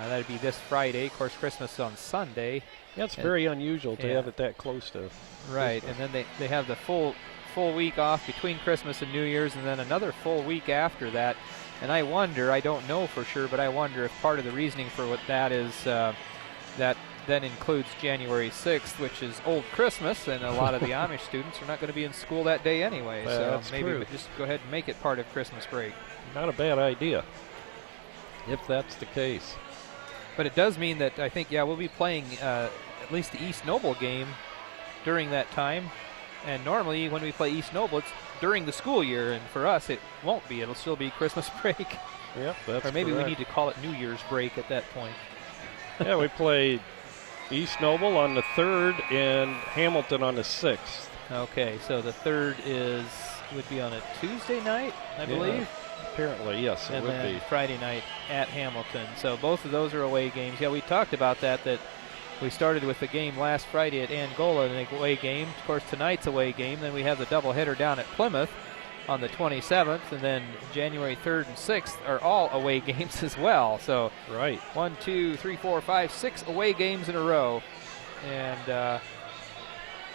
That'd be this Friday. Of course, Christmas on Sunday. That's very unusual to have it that close to right, Christmas. And then they have the full week off between Christmas and New Year's, and then another full week after that. And I wonder, I don't know for sure, but I wonder if part of the reasoning for what that is, that then includes January 6th, which is Old Christmas, and a lot of the Amish students are not going to be in school that day anyway. So maybe we just go ahead and make it part of Christmas break. Not a bad idea, if that's the case. But it does mean that I think, we'll be playing at least the East Noble game during that time. And normally when we play East Noble, it's during the school year. And for us, it won't be. It'll still be Christmas break. Yep, that's Or maybe correct. we need to call it New Year's break at that point. Yeah, we play East Noble on the 3rd and Hamilton on the 6th. Okay, so the 3rd would be on a Tuesday night, I believe. Apparently, yes, it And would then be. Friday night at Hamilton. So both of those are away games. Yeah, we talked about that we started with the game last Friday at Angola, an away game. Of course, tonight's away game. Then we have the doubleheader down at Plymouth on the 27th, and then January 3rd and 6th are all away games as well. So Right. 1, 2, 3, 4, 5, 6 away games in a row. And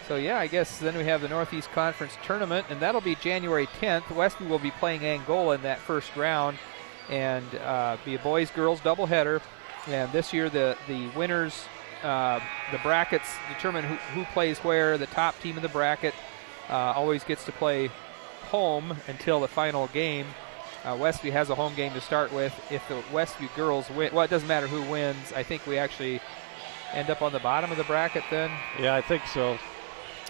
so, I guess then we have the Northeast Conference Tournament, and that'll be January 10th. Westview will be playing Angola in that first round, and be a boys-girls doubleheader. And this year the winners, the brackets determine who plays where. The top team in the bracket always gets to play home until the final game. Westview has a home game to start with. If the Westview girls win, well, it doesn't matter who wins. I think we actually end up on the bottom of the bracket then. Yeah, I think so.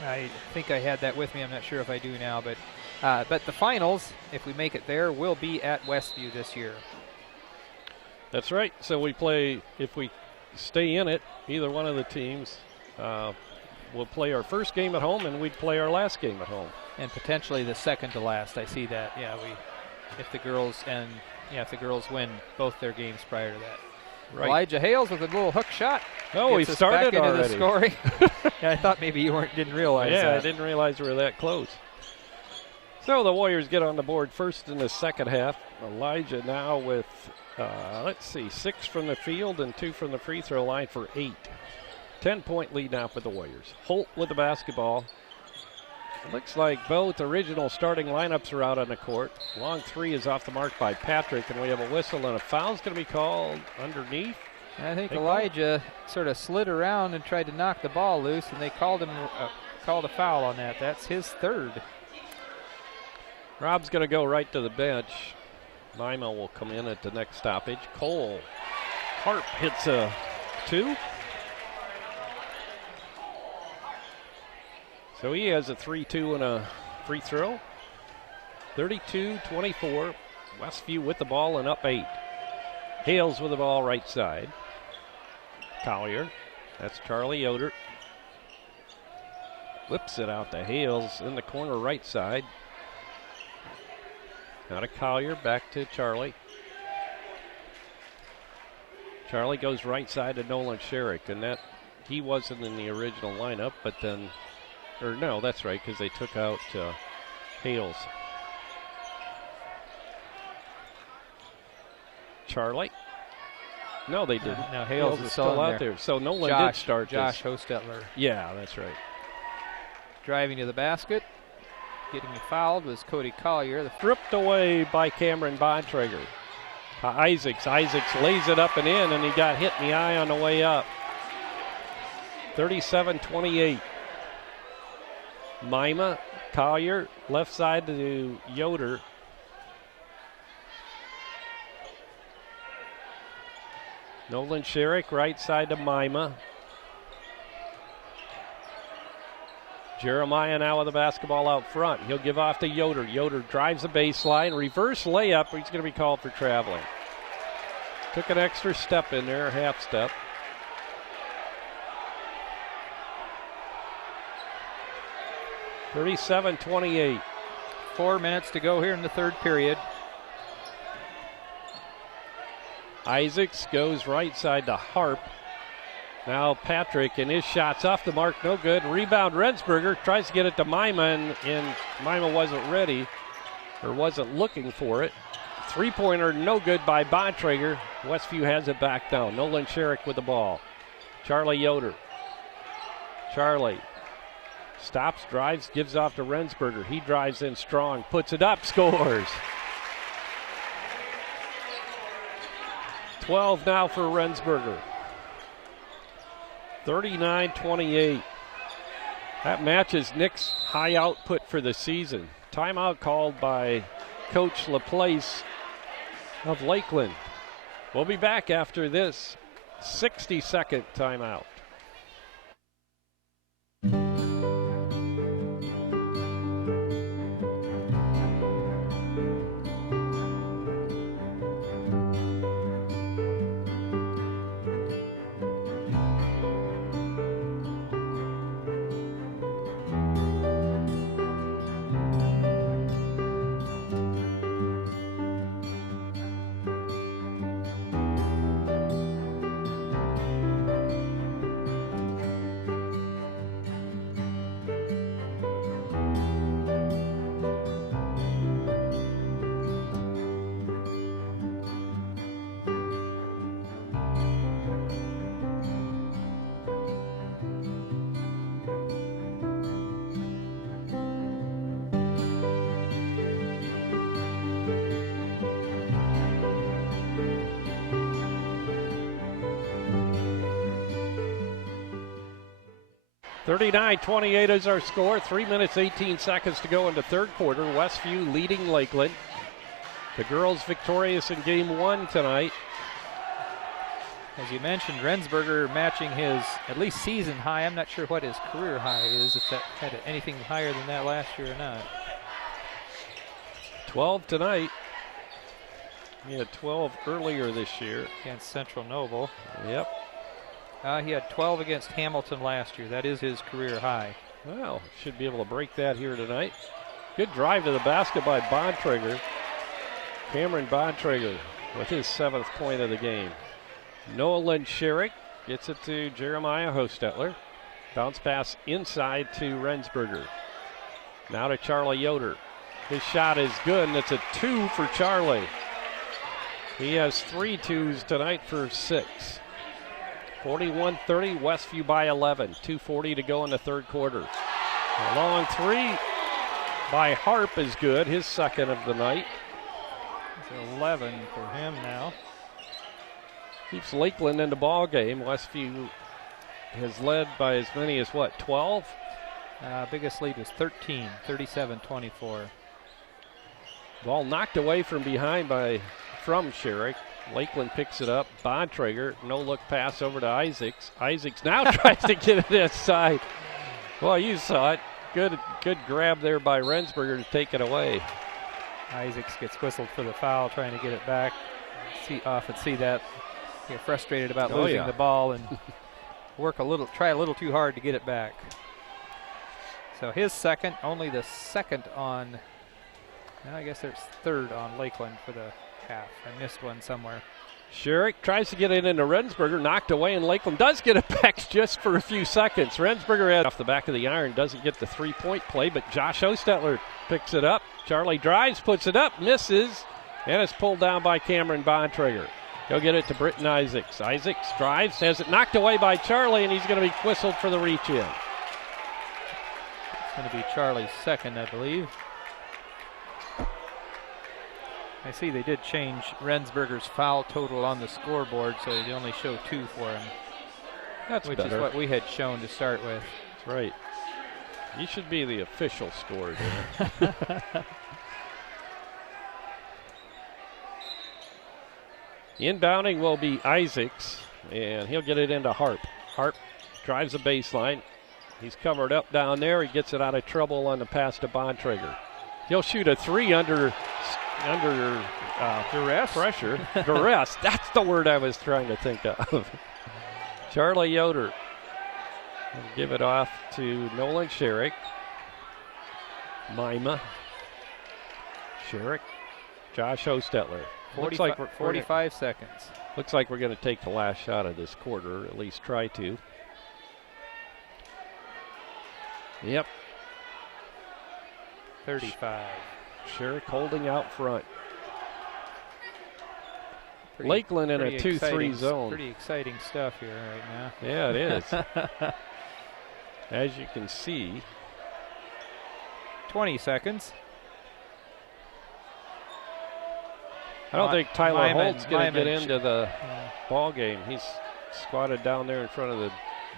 I think I had that with me. I'm not sure if I do now, but the finals, if we make it there, will be at Westview this year. That's right. So we play, if we stay in it, either one of the teams will play our first game at home, and we'd play our last game at home. And potentially the second to last. I see that. If the girls win both their games prior to that. Right. Elijah Hales with a little hook shot. Oh, he Gets us started back into already. the scoring. I thought maybe you didn't realize Yeah, that. I didn't realize we were that close. So the Warriors get on the board first in the second half. Elijah now with, 6 from the field and 2 from the free throw line for 8. 10-point lead now for the Warriors. Holt with the basketball. Looks like both original starting lineups are out on the court. Long three is off the mark by Patrick, and we have a whistle, and a foul's going to be called underneath. I think Elijah sort of slid around and tried to knock the ball loose, and they called a foul on that. That's his third. Rob's going to go right to the bench. Lima will come in at the next stoppage. Cole Harp hits a 2. So he has a 3-2 and a free throw. 32-24. Westview with the ball and up 8. Hales with the ball right side. Collier. That's Charlie Yoder. Whips it out to Hales in the corner right side. Now to Collier, back to Charlie. Charlie goes right side to Nolan Sherrick, and that he wasn't in the original lineup, but then, or no, that's right, because they took out Hales. Charlie. No, they didn't. No, Hales is still out there. So Nolan did start Josh this. Hostetler. Yeah, that's right. Driving to the basket. Getting fouled was Cody Collier. Stripped away by Cameron Bontrager. Isaacs lays it up and in, and he got hit in the eye on the way up. 37-28. Mima, Collier, left side to Yoder. Nolan Sherrick, right side to Mima. Jeremiah now with the basketball out front. He'll give off to Yoder. Yoder drives the baseline. Reverse layup. He's going to be called for traveling. Took an extra step in there, half step. (37-28). 4 minutes to go here in the third period. Isaacs goes right side to Harp. Now Patrick, and his shot's off the mark, no good. Rebound Rensberger, tries to get it to Mima, and Mima wasn't ready, or wasn't looking for it. Three-pointer, no good by Bontrager. Westview has it back down. Nolan Sherrick with the ball. Charlie Yoder. Charlie stops, drives, gives off to Rensberger. He drives in strong, puts it up, scores. 12 now for Rensberger. 39-28. That matches Nick's high output for the season. Timeout called by Coach LaPlace of Lakeland. We'll be back after this 60-second timeout. (39-28) is our score. 3 minutes, 18 seconds to go in the third quarter. Westview leading Lakeland. The girls victorious in game 1 tonight. As you mentioned, Rensberger matching his at least season high. I'm not sure what his career high is, if that had anything higher than that last year or not. 12 tonight. He had 12 earlier this year. Against Central Noble. Yep. He had 12 against Hamilton last year. That is his career high. Well, should be able to break that here tonight. Good drive to the basket by Bontrager. Cameron Bontrager with his 7th point of the game. Nolan Sherrick gets it to Jeremiah Hostetler. Bounce pass inside to Rensberger. Now to Charlie Yoder. His shot is good, and it's a 2 for Charlie. He has 3 twos tonight for 6. 41-30, Westview by 11. 2:40 to go in the third quarter. A long 3 by Harp is good, his 2nd of the night. It's 11 for him now. Keeps Lakeland in the ball game. Westview has led by as many as, 12? Biggest lead was 13, 37-24. Ball knocked away from behind from Sherrick. Lakeland picks it up. Bontrager, no look pass over to Isaacs. Isaacs now tries to get it inside. Well, you saw it. good grab there by Rensberger to take it away. Isaacs gets whistled for the foul, trying to get it back. Often see that. Get frustrated about losing the ball and try a little too hard to get it back. So his second, only the second on, I guess there's third on Lakeland for the half. I missed one somewhere. Sherrick tries to get it into Rensberger, knocked away, and Lakeland does get it back just for a few seconds. Rensberger had off the back of the iron, doesn't get the three-point play, but Josh Hostetler picks it up. Charlie drives, puts it up, misses, and it's pulled down by Cameron Bontrager. He'll get it to Britton Isaacs. Isaacs drives, has it knocked away by Charlie, and he's going to be whistled for the reach-in. It's going to be Charlie's second, I believe. I see they did change Rensberger's foul total on the scoreboard, so they only show 2 for him. Which is what we had shown to start with. That's right. You should be the official scorer there. Inbounding will be Isaacs, and he'll get it into Harp. Harp drives the baseline. He's covered up down there. He gets it out of trouble on the pass to Bontrager. He'll shoot a 3 under duress. Pressure. Duress. That's the word I was trying to think of. Charlie Yoder will give it off to Nolan Sherrick. Mima. Sherrick. Josh Hostetler. 45 seconds. Looks like we're going to take the last shot of this quarter, at least try to. Yep. 35. Sherrick holding out front. Lakeland in a 2-3 zone. Pretty exciting stuff here right now. Yeah, it is. As you can see. 20 seconds. I don't think Tyler Holt's going to get into the ball game. He's squatted down there in front of the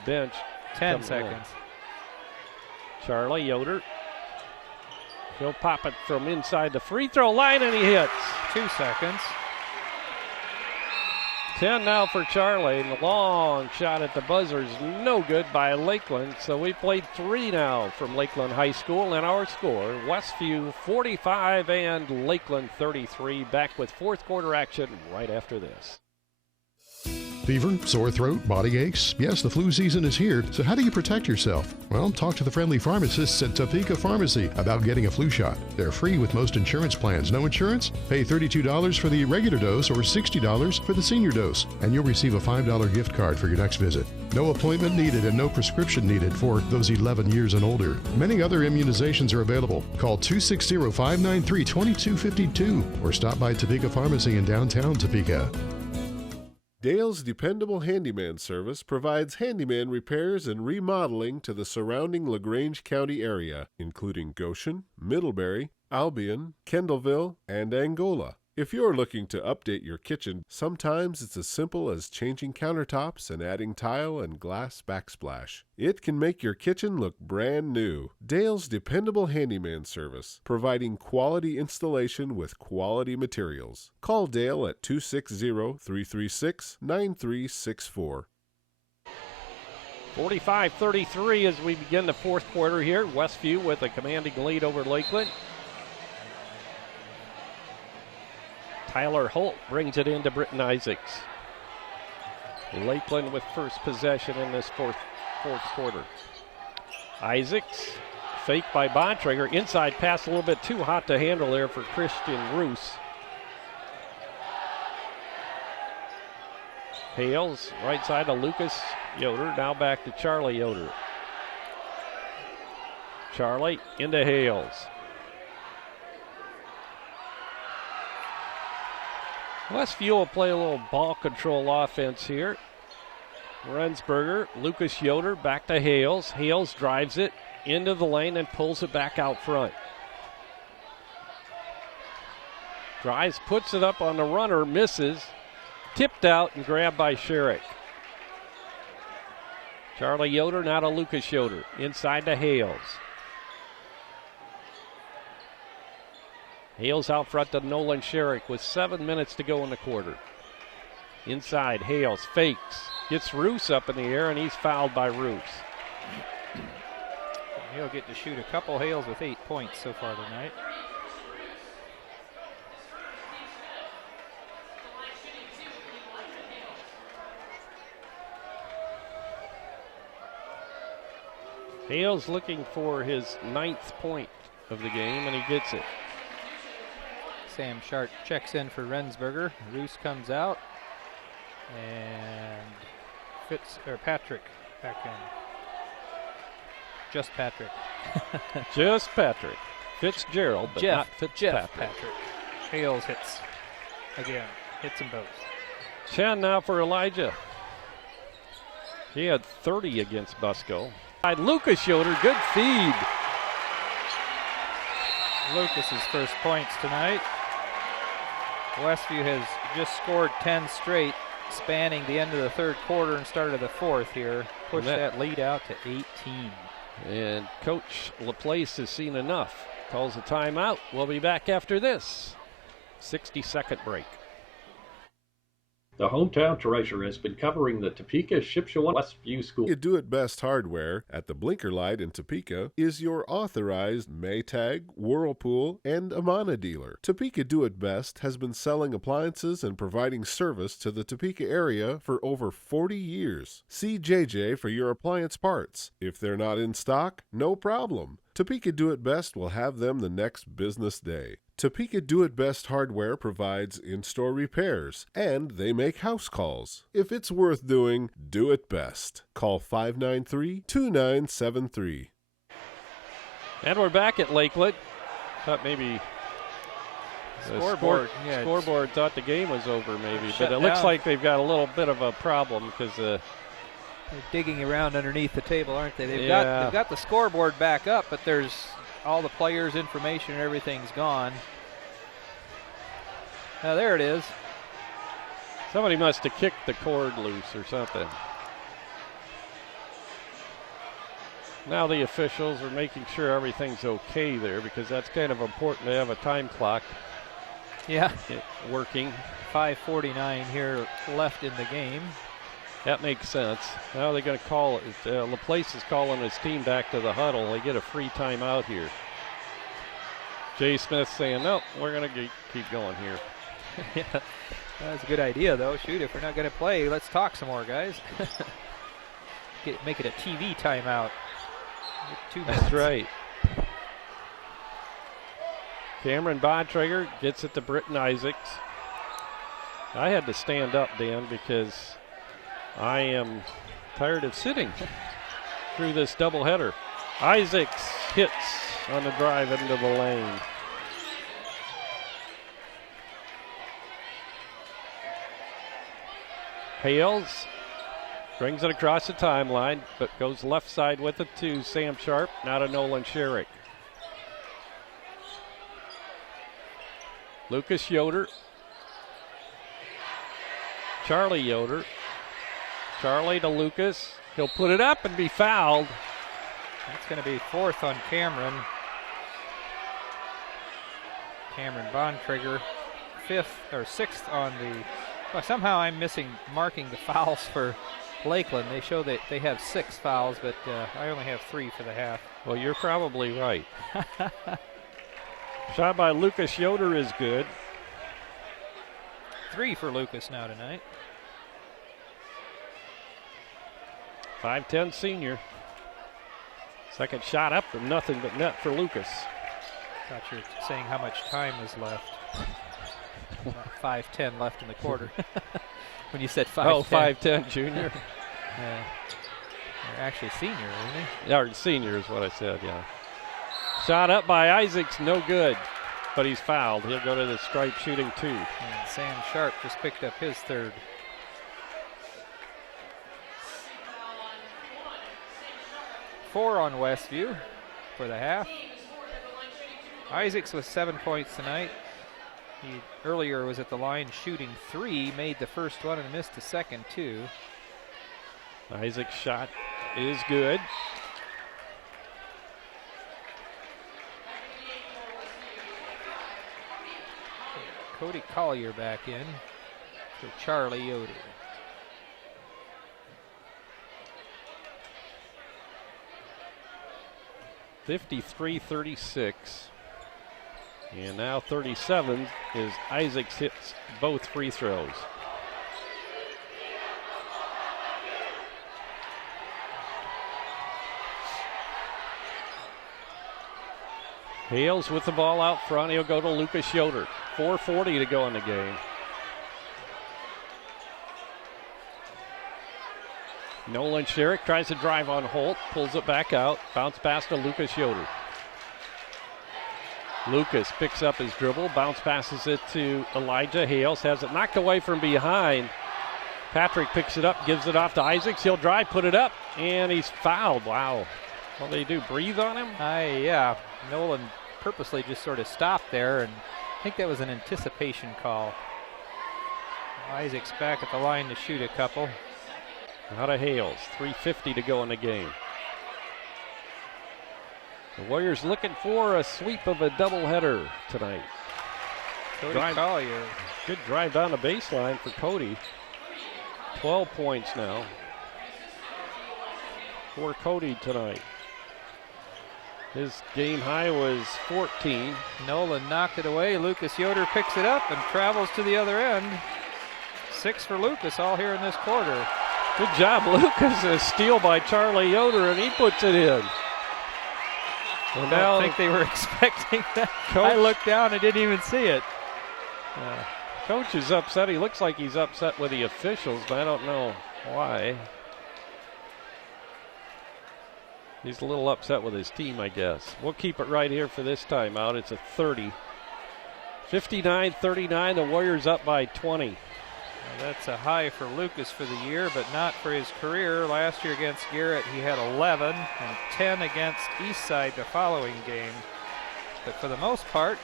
bench. 10 seconds. Charlie Yoder. He'll pop it from inside the free throw line, and he hits. 2 seconds. 10 now for Charlie, and the long shot at the buzzer is no good by Lakeland. So we played 3 now from Lakeland High School, and our score, Westview 45 and Lakeland 33. Back with fourth quarter action right after this. Fever, sore throat, body aches. Yes, the flu season is here, so how do you protect yourself? Well, talk to the friendly pharmacists at Topeka Pharmacy about getting a flu shot. They're free with most insurance plans. No insurance? Pay $32 for the regular dose or $60 for the senior dose, and you'll receive a $5 gift card for your next visit. No appointment needed and no prescription needed for those 11 years and older. Many other immunizations are available. Call 260-593-2252 or stop by Topeka Pharmacy in downtown Topeka. Dale's Dependable Handyman Service provides handyman repairs and remodeling to the surrounding LaGrange County area, including Goshen, Middlebury, Albion, Kendallville, and Angola. If you're looking to update your kitchen, sometimes it's as simple as changing countertops and adding tile and glass backsplash. It can make your kitchen look brand new. Dale's Dependable Handyman Service, providing quality installation with quality materials. Call Dale at 260-336-9364. 45-33 as we begin the fourth quarter here. Westview with a commanding lead over Lakeland. Tyler Holt brings it into Britton Isaacs. Lakeland with first possession in this fourth quarter. Isaacs, fake by Bontrager. Inside pass a little bit too hot to handle there for Christian Roos. Hales, right side to Lucas Yoder. Now back to Charlie Yoder. Charlie into Hales. Westview will play a little ball control offense here. Rensberger, Lucas Yoder, back to Hales. Hales drives it into the lane and pulls it back out front. Drives, puts it up on the runner, misses. Tipped out and grabbed by Sherrick. Charlie Yoder now to Lucas Yoder. Inside to Hales. Hales out front to Nolan Sherrick with 7 minutes to go in the quarter. Inside, Hales fakes. Gets Roos up in the air, and he's fouled by Roos. He'll get to shoot a couple Hales with 8 points so far tonight. Hale's looking for his 9th point of the game, and he gets it. Sam Sharp checks in for Rensberger. Roos comes out. And Patrick back in. Just Patrick. Just Patrick. Fitzgerald, but not Fitzpatrick. Patrick. Hales hits again. Hits them both. 10 now for Elijah. He had 30 against Busco. Lucas Yoder, good feed. Lucas's first points tonight. Westview has just scored 10 straight, spanning the end of the third quarter and start of the fourth here. Push that lead out to 18. And Coach Laplace has seen enough. Calls a timeout. We'll be back after this 60-second break. The Hometown Treasure has been covering the Topeka Shipshewana Westview School. Topeka Do It Best Hardware at the Blinker Light in Topeka is your authorized Maytag, Whirlpool, and Amana dealer. Topeka Do It Best has been selling appliances and providing service to the Topeka area for over 40 years. See JJ for your appliance parts. If they're not in stock, no problem. Topeka Do It Best will have them the next business day. Topeka Do It Best Hardware provides in-store repairs, and they make house calls. If it's worth doing, do it best. Call 593-2973. And we're back at Lakeland. Thought maybe the scoreboard thought the game was over maybe, but it looks like they've got a little bit of a problem because they're digging around underneath the table, aren't they? They've got the scoreboard back up, but there's all the players' information and everything's gone. Now there it is. Somebody must have kicked the cord loose or something. Now the officials are making sure everything's okay there because that's kind of important to have a time clock. Yeah. Working. 5:49 here left in the game. That makes sense. Now they're going to call it. Laplace is calling his team back to the huddle. They get a free timeout here. Jay Smith saying, no, we're going to keep going here. Yeah, that's a good idea, though. Shoot, if we're not going to play, let's talk some more, guys. Make it a TV timeout. 2 minutes. That's right. Cameron Bontrager gets it to Britton Isaacs. I had to stand up, Dan, because I am tired of sitting through this doubleheader. Isaacs hits on the drive into the lane. Hales brings it across the timeline, but goes left side with it to Sam Sharp, now to Nolan Sherrick. Lucas Yoder. Charlie Yoder. Charlie to Lucas. He'll put it up and be fouled. That's going to be fourth on Cameron. Cameron Bontrager, sixth on the. Well, somehow I'm marking the fouls for Lakeland. They show that they have 6 fouls, but I only have 3 for the half. Well, you're probably right. Shot by Lucas Yoder is good. 3 for Lucas now tonight. 5'10" senior. Second shot up and nothing but net for Lucas. Thought you were saying how much time is left. 5:10 left in the quarter. When you said 5'10". Oh, 5'10" junior. Yeah. Actually senior, isn't he? Yeah, senior is what I said, yeah. Shot up by Isaacs, no good. But he's fouled. He'll go to the stripe shooting 2. And Sam Sharp just picked up his third. Four on Westview for the half. Isaacs with 7 points tonight. He earlier was at the line shooting 3, made the first one and missed the second 2. Isaac's shot is good. Cody Collier back in for Charlie Yoder. 53-36. And now 37 is Isaacs hits both free throws. Hales with the ball out front. He'll go to Lucas Yoder. 4:40 to go in the game. Nolan Sherrick tries to drive on Holt, pulls it back out, bounce pass to Lucas Yoder. Lucas picks up his dribble, bounce passes it to Elijah. Hales has it knocked away from behind. Patrick picks it up, gives it off to Isaacs. He'll drive, put it up, and he's fouled. Wow. What do they do, breathe on him? Yeah. Nolan purposely just sort of stopped there, and I think that was an anticipation call. Isaacs back at the line to shoot a couple. Out of Hales, 3:50 to go in the game. The Warriors looking for a sweep of a doubleheader tonight. Cody Collier. Good drive down the baseline for Cody. 12 points now for Cody tonight. His game high was 14. Nolan knocked it away. Lucas Yoder picks it up and travels to the other end. 6 for Lucas all here in this quarter. Good job, Lucas. A steal by Charlie Yoder, and he puts it in. And I don't think they were expecting that. I looked down and didn't even see it. Coach is upset. He looks like he's upset with the officials, but I don't know why. He's a little upset with his team, I guess. We'll keep it right here for this timeout. It's a 30. 59-39, the Warriors up by 20. That's a high for Lucas for the year, but not for his career. Last year against Garrett, he had 11 and 10 against Eastside the following game. But for the most part,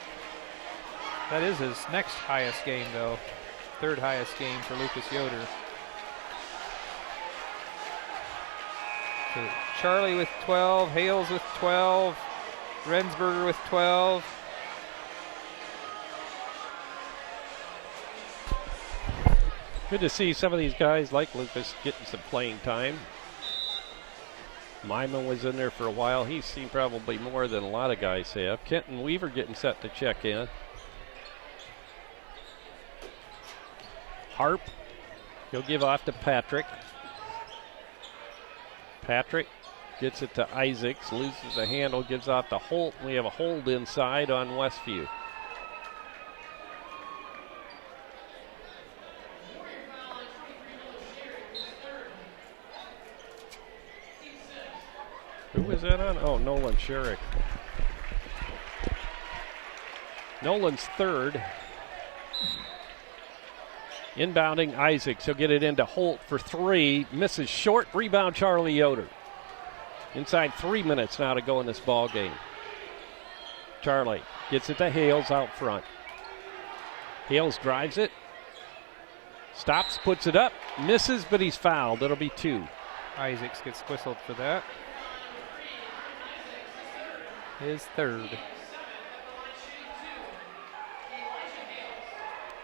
that is his next highest game, though. Third highest game for Lucas Yoder. So Charlie with 12, Hales with 12, Rensberger with 12. Good to see some of these guys like Lucas getting some playing time. Myman was in there for a while. He's seen probably more than a lot of guys have. Kenton Weaver getting set to check in. Harp, he'll give off to Patrick. Patrick gets it to Isaacs, loses the handle, gives off to Holt. We have a hold inside on Westview. Who was that on? Oh, Nolan Sherrick. Nolan's third. Inbounding Isaacs. He'll get it into Holt for 3. Misses short. Rebound Charlie Yoder. Inside 3 minutes now to go in this ball game. Charlie gets it to Hales out front. Hales drives it. Stops, puts it up. Misses, but he's fouled. It'll be 2. Isaacs gets whistled for that. His third.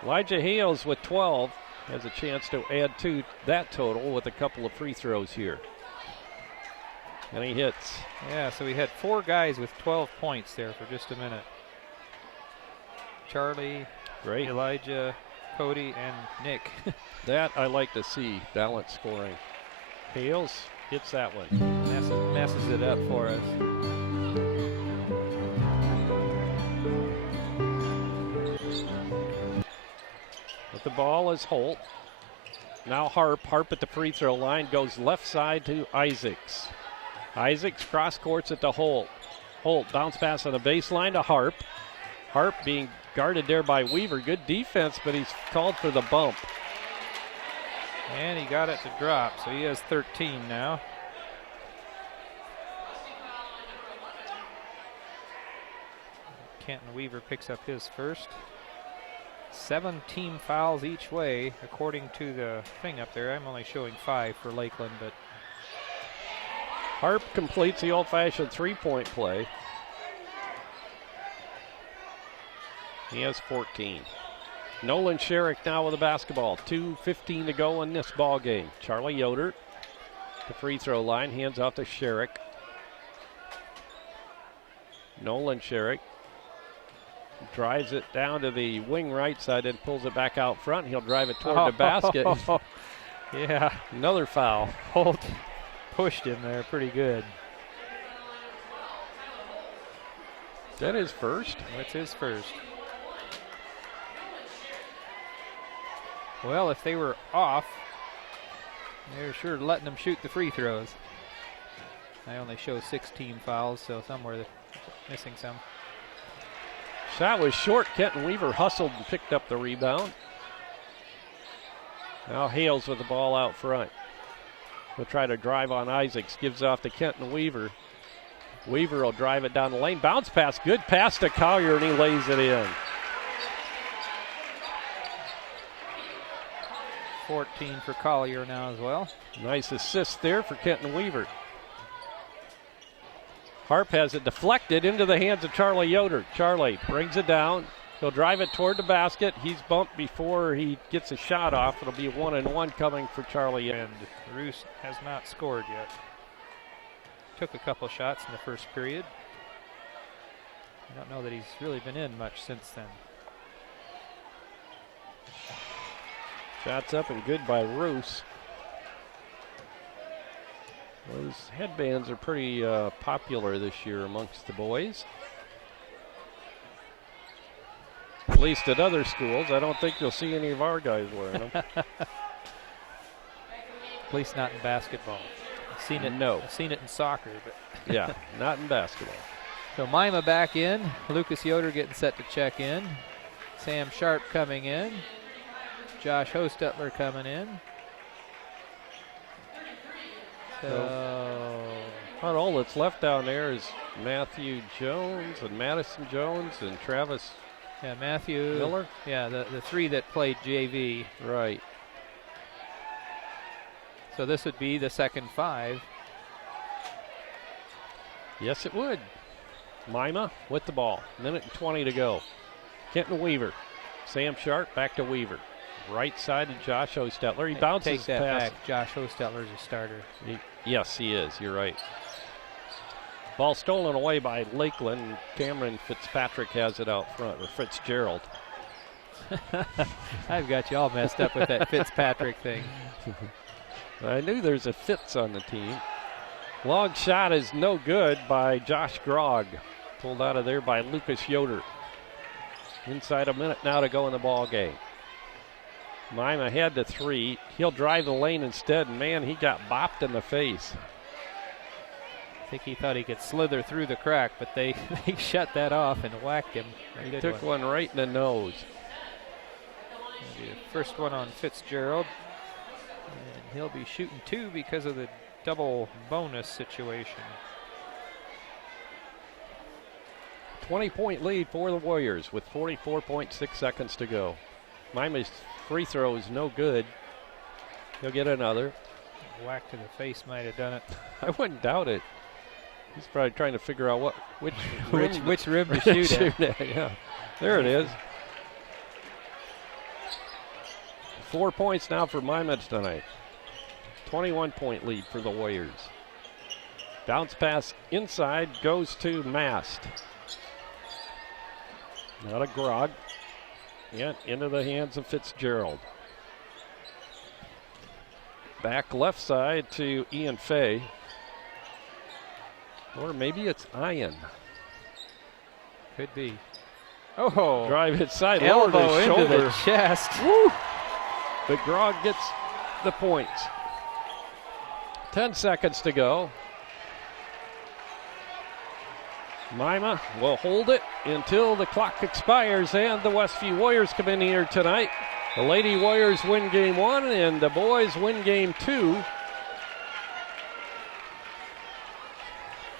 Elijah Hales with 12 has a chance to add to that total with a couple of free throws here. And he hits. Yeah, so we had 4 guys with 12 points there for just a minute. Charlie, great. Elijah, Cody, and Nick. That I like to see, balanced scoring. Hales hits that one. Messes it up for us. With the ball is Holt. Now Harp at the free throw line, goes left side to Isaacs. Isaacs cross courts it to Holt. Holt bounce pass on the baseline to Harp. Harp being guarded there by Weaver. Good defense, but he's called for the bump. And he got it to drop, so he has 13 now. Kenton Weaver picks up his first. 7 team fouls each way, according to the thing up there. I'm only showing 5 for Lakeland, but Harp completes the old-fashioned three-point play. He has 14. Nolan Sherrick now with the basketball. 2:15 to go in this ball game. Charlie Yoder, the free throw line, hands off to Sherrick. Nolan Sherrick drives it down to the wing right side and pulls it back out front. He'll drive it toward the basket. Yeah. Another foul. Holt pushed him there pretty good. Is that his first? That's his first. Well, if they were off, they're sure letting them shoot the free throws. I only show 6 team fouls, so somewhere they're missing some. Shot was short. Kenton Weaver hustled and picked up the rebound. Now Hales with the ball out front. He'll try to drive on Isaacs. Gives off to Kenton Weaver. Weaver will drive it down the lane. Bounce pass. Good pass to Collier, and he lays it in. 14 for Collier now as well. Nice assist there for Kenton Weaver. Harp has it deflected into the hands of Charlie Yoder. Charlie brings it down. He'll drive it toward the basket. He's bumped before he gets a shot off. It'll be 1-and-1 coming for Charlie. And Roos has not scored yet. Took a couple shots in the first period. I don't know that he's really been in much since then. Shots up and good by Roos. Those headbands are pretty popular this year amongst the boys. At least at other schools. I don't think you'll see any of our guys wearing them. At least not in basketball. I've seen it. No. I've seen it in soccer, but Yeah, not in basketball. So Mima back in. Lucas Yoder getting set to check in. Sam Sharp coming in. Josh Hostetler coming in. So about all that's left down there is Matthew Jones and Madison Jones and Travis Matthew Miller. Yeah, the 3 that played JV. Right. So this would be the second 5. Yes, it would. Mima with the ball. 1:20 to go. Kenton Weaver. Sam Sharp back to Weaver. Right side to Josh Hostetler. He bounces Take that past. back. Josh Hostetler's a starter. Yes, he is. You're right. Ball stolen away by Lakeland. Cameron Fitzpatrick has it out front, or Fitzgerald. I've got you all messed up with that Fitzpatrick thing. I knew there's a Fitz on the team. Long shot is no good by Josh Grogg. Pulled out of there by Lucas Yoder. Inside a minute now to go in the ball game. Mima had the 3. He'll drive the lane instead, and man, he got bopped in the face. I think he thought he could slither through the crack, but they shut that off and whacked him. He took one right in the nose. The first one on Fitzgerald. And he'll be shooting 2 because of the double bonus situation. 20-point lead for the Warriors with 44.6 seconds to go. Mima's free throw is no good. He'll get another. Whack to the face might have done it. I wouldn't doubt it. He's probably trying to figure out which rim to shoot at. Yeah, there it is. 4 points now for Mima tonight. 21-point lead for the Warriors. Bounce pass inside goes to Mast. Not a Grog. Yet into the hands of Fitzgerald. Back left side to Ian Fay. Or maybe it's Ian. Could be. Oh, drive inside, elbow lower his into shoulder. the chest. Woo! But Grog gets the points. 10 seconds to go. Mima will hold it until the clock expires and the Westview Warriors come in here tonight. The Lady Warriors win game 1 and the boys win game 2.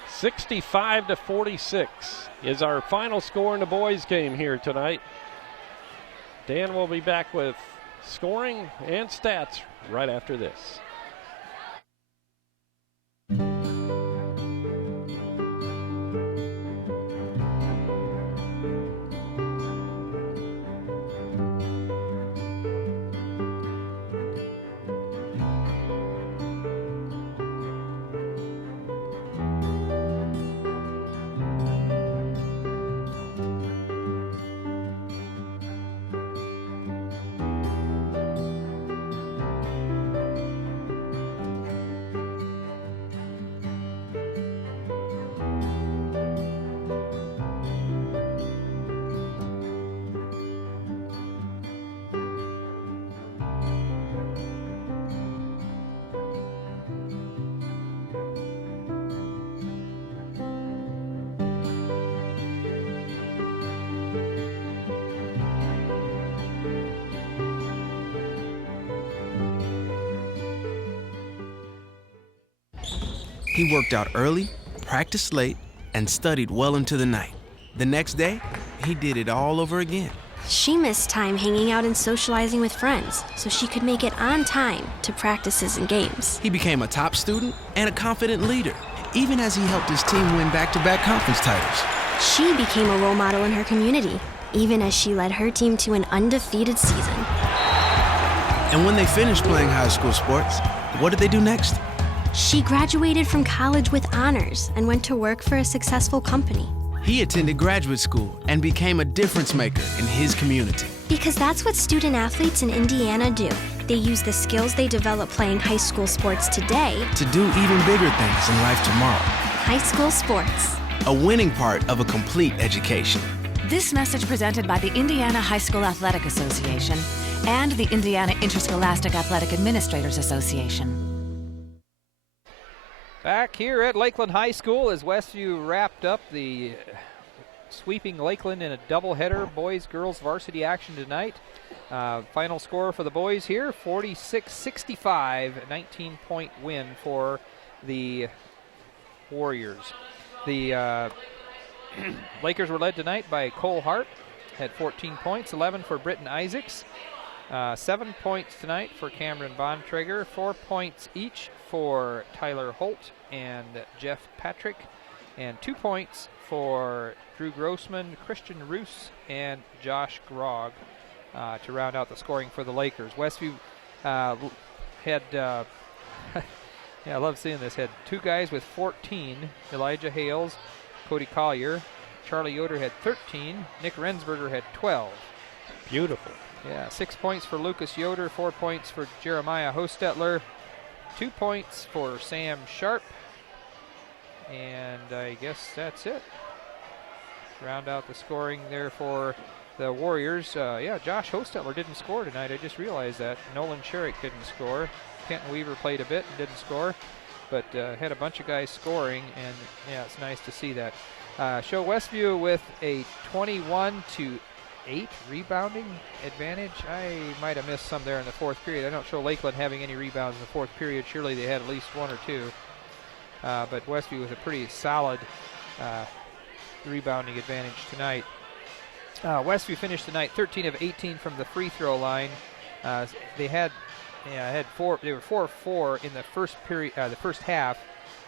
65-46 is our final score in the boys game here tonight. Dan will be back with scoring and stats right after this. He worked out early, practiced late, and studied well into the night. The next day, he did it all over again. She missed time hanging out and socializing with friends so she could make it on time to practices and games. He became a top student and a confident leader, even as he helped his team win back-to-back conference titles. She became a role model in her community, even as she led her team to an undefeated season. And when they finished playing high school sports, what did they do next? She graduated from college with honors and went to work for a successful company. He attended graduate school and became a difference maker in his community. Because that's what student athletes in Indiana do. They use the skills they develop playing high school sports today to do even bigger things in life tomorrow. High school sports. A winning part of a complete education. This message presented by the Indiana High School Athletic Association and the Indiana Interscholastic Athletic Administrators Association. Back here at Lakeland High School as Westview wrapped up the sweeping Lakeland in a doubleheader boys-girls varsity action tonight. Final score for the boys here, 46-65, 19-point win for the Warriors. The Lakers were led tonight by Cole Hart, had 14 points, 11 for Britton Isaacs. 7 points tonight for Cameron Bontrager, 4 points each for Tyler Holt and Jeff Patrick, and 2 points for Drew Grossman, Christian Roos, and Josh Grogg to round out the scoring for the Lakers. Westview had, yeah, I love seeing this, had 2 guys with 14, Elijah Hales, Cody Collier. Charlie Yoder had 13, Nick Rensberger had 12. Beautiful. Yeah, 6 points for Lucas Yoder, 4 points for Jeremiah Hostetler, 2 points for Sam Sharp, and I guess that's it. Round out the scoring there for the Warriors. Yeah, Josh Hostetler didn't score tonight. I just realized that. Nolan Sherrick didn't score. Kenton Weaver played a bit and didn't score, but had a bunch of guys scoring, and yeah, it's nice to see that. Show Westview with a 21-8 rebounding advantage. I might have missed some there in the fourth period. I don't show Lakeland having any rebounds in the fourth period. Surely they had at least 1 or 2. But Westview with a pretty solid rebounding advantage tonight. Westview finished tonight 13 of 18 from the free throw line. They were 4 of 4 in the first period, the first half.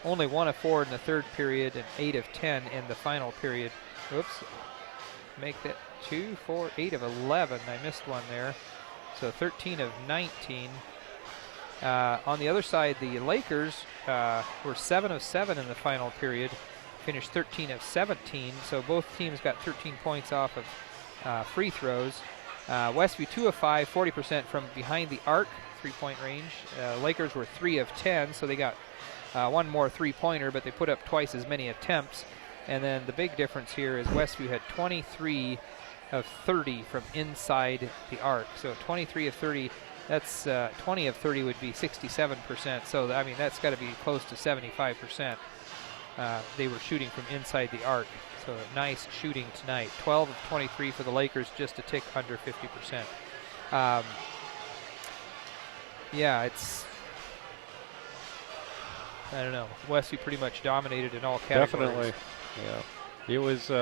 Only 1 of 4 in the third period, and 8 of 10 in the final period. Oops. Make that 2, 4, 8 of 11. I missed one there. So 13 of 19. On the other side, the Lakers were 7 of 7 in the final period, finished 13 of 17. So both teams got 13 points off of free throws. Westview 2 of 5, 40% from behind the arc, 3-point range. Lakers were 3 of 10, so they got 1 more 3-pointer, but they put up twice as many attempts. And then the big difference here is Westview had 23 of 30 from inside the arc. So 23 of 30, that's 20 of 30 would be 67%. So, I mean, that's got to be close to 75%. They were shooting from inside the arc. So nice shooting tonight. 12 of 23 for the Lakers, just a tick under 50%. Yeah, it's, I don't know. Westview pretty much dominated in all categories. Definitely, yeah. It was,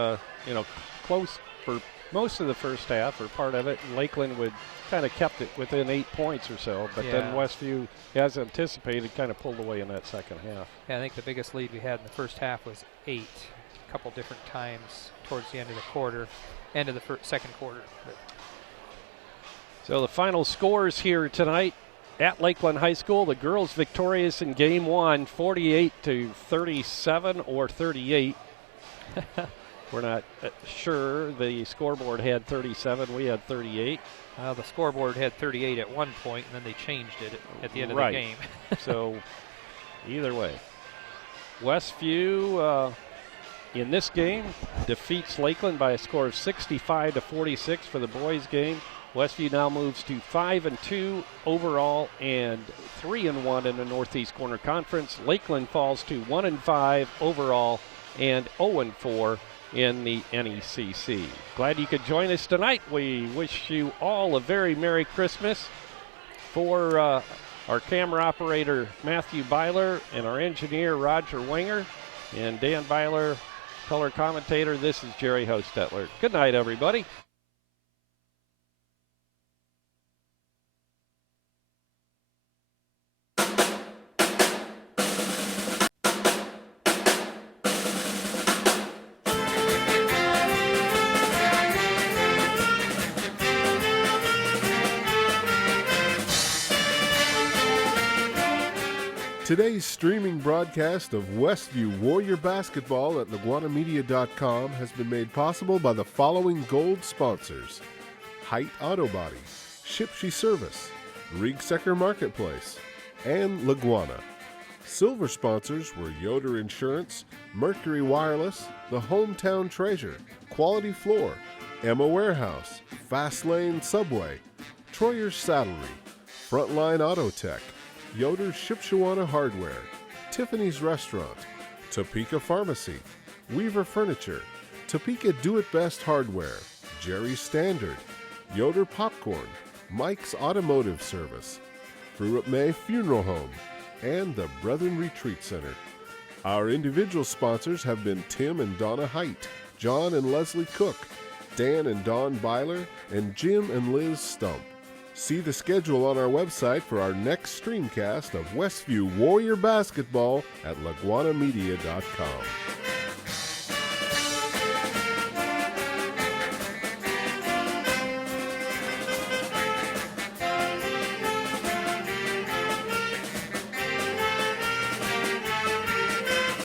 close for most of the first half, or part of it. And Lakeland would kind of kept it within 8 points or so, but then Westview, as anticipated, kind of pulled away in that second half. Yeah, I think the biggest lead we had in the first half was 8, a couple different times towards the end of the quarter, end of the second quarter. But so the final scores here tonight at Lakeland High School. The girls victorious in game 1, 48-37 or 38. We're not sure. The scoreboard had 37. We had 38. The scoreboard had 38 at one point, and then they changed it at the end of right. the game. So either way, Westview in this game defeats Lakeland by a score of 65-46 for the boys game. Westview now moves to 5-2 overall and 3-1 in the Northeast Corner Conference. Lakeland falls to 1-5 overall and 0-4 in the NECC. Glad you could join us tonight. We wish you all a very Merry Christmas. For our camera operator, Matthew Byler, and our engineer, Roger Winger, and Dan Byler, color commentator. This is Jerry Hostetler. Good night, everybody. Today's streaming broadcast of Westview Warrior Basketball at LaguanaMedia.com has been made possible by the following gold sponsors: Height Auto Body, Shipshe Service, Riegsecker Marketplace, and Laguana. Silver sponsors were Yoder Insurance, Mercury Wireless, The Hometown Treasure, Quality Floor, Emma Warehouse, Fast Lane Subway, Troyer's Saddlery, Frontline Auto Tech, Yoder's Shipshewana Hardware, Tiffany's Restaurant, Topeka Pharmacy, Weaver Furniture, Topeka Do-It-Best Hardware, Jerry's Standard, Yoder Popcorn, Mike's Automotive Service, Fruit May Funeral Home, and the Brethren Retreat Center. Our individual sponsors have been Tim and Donna Height, John and Leslie Cook, Dan and Don Byler, and Jim and Liz Stump. See the schedule on our website for our next streamcast of Westview Warrior Basketball at LaguanaMedia.com.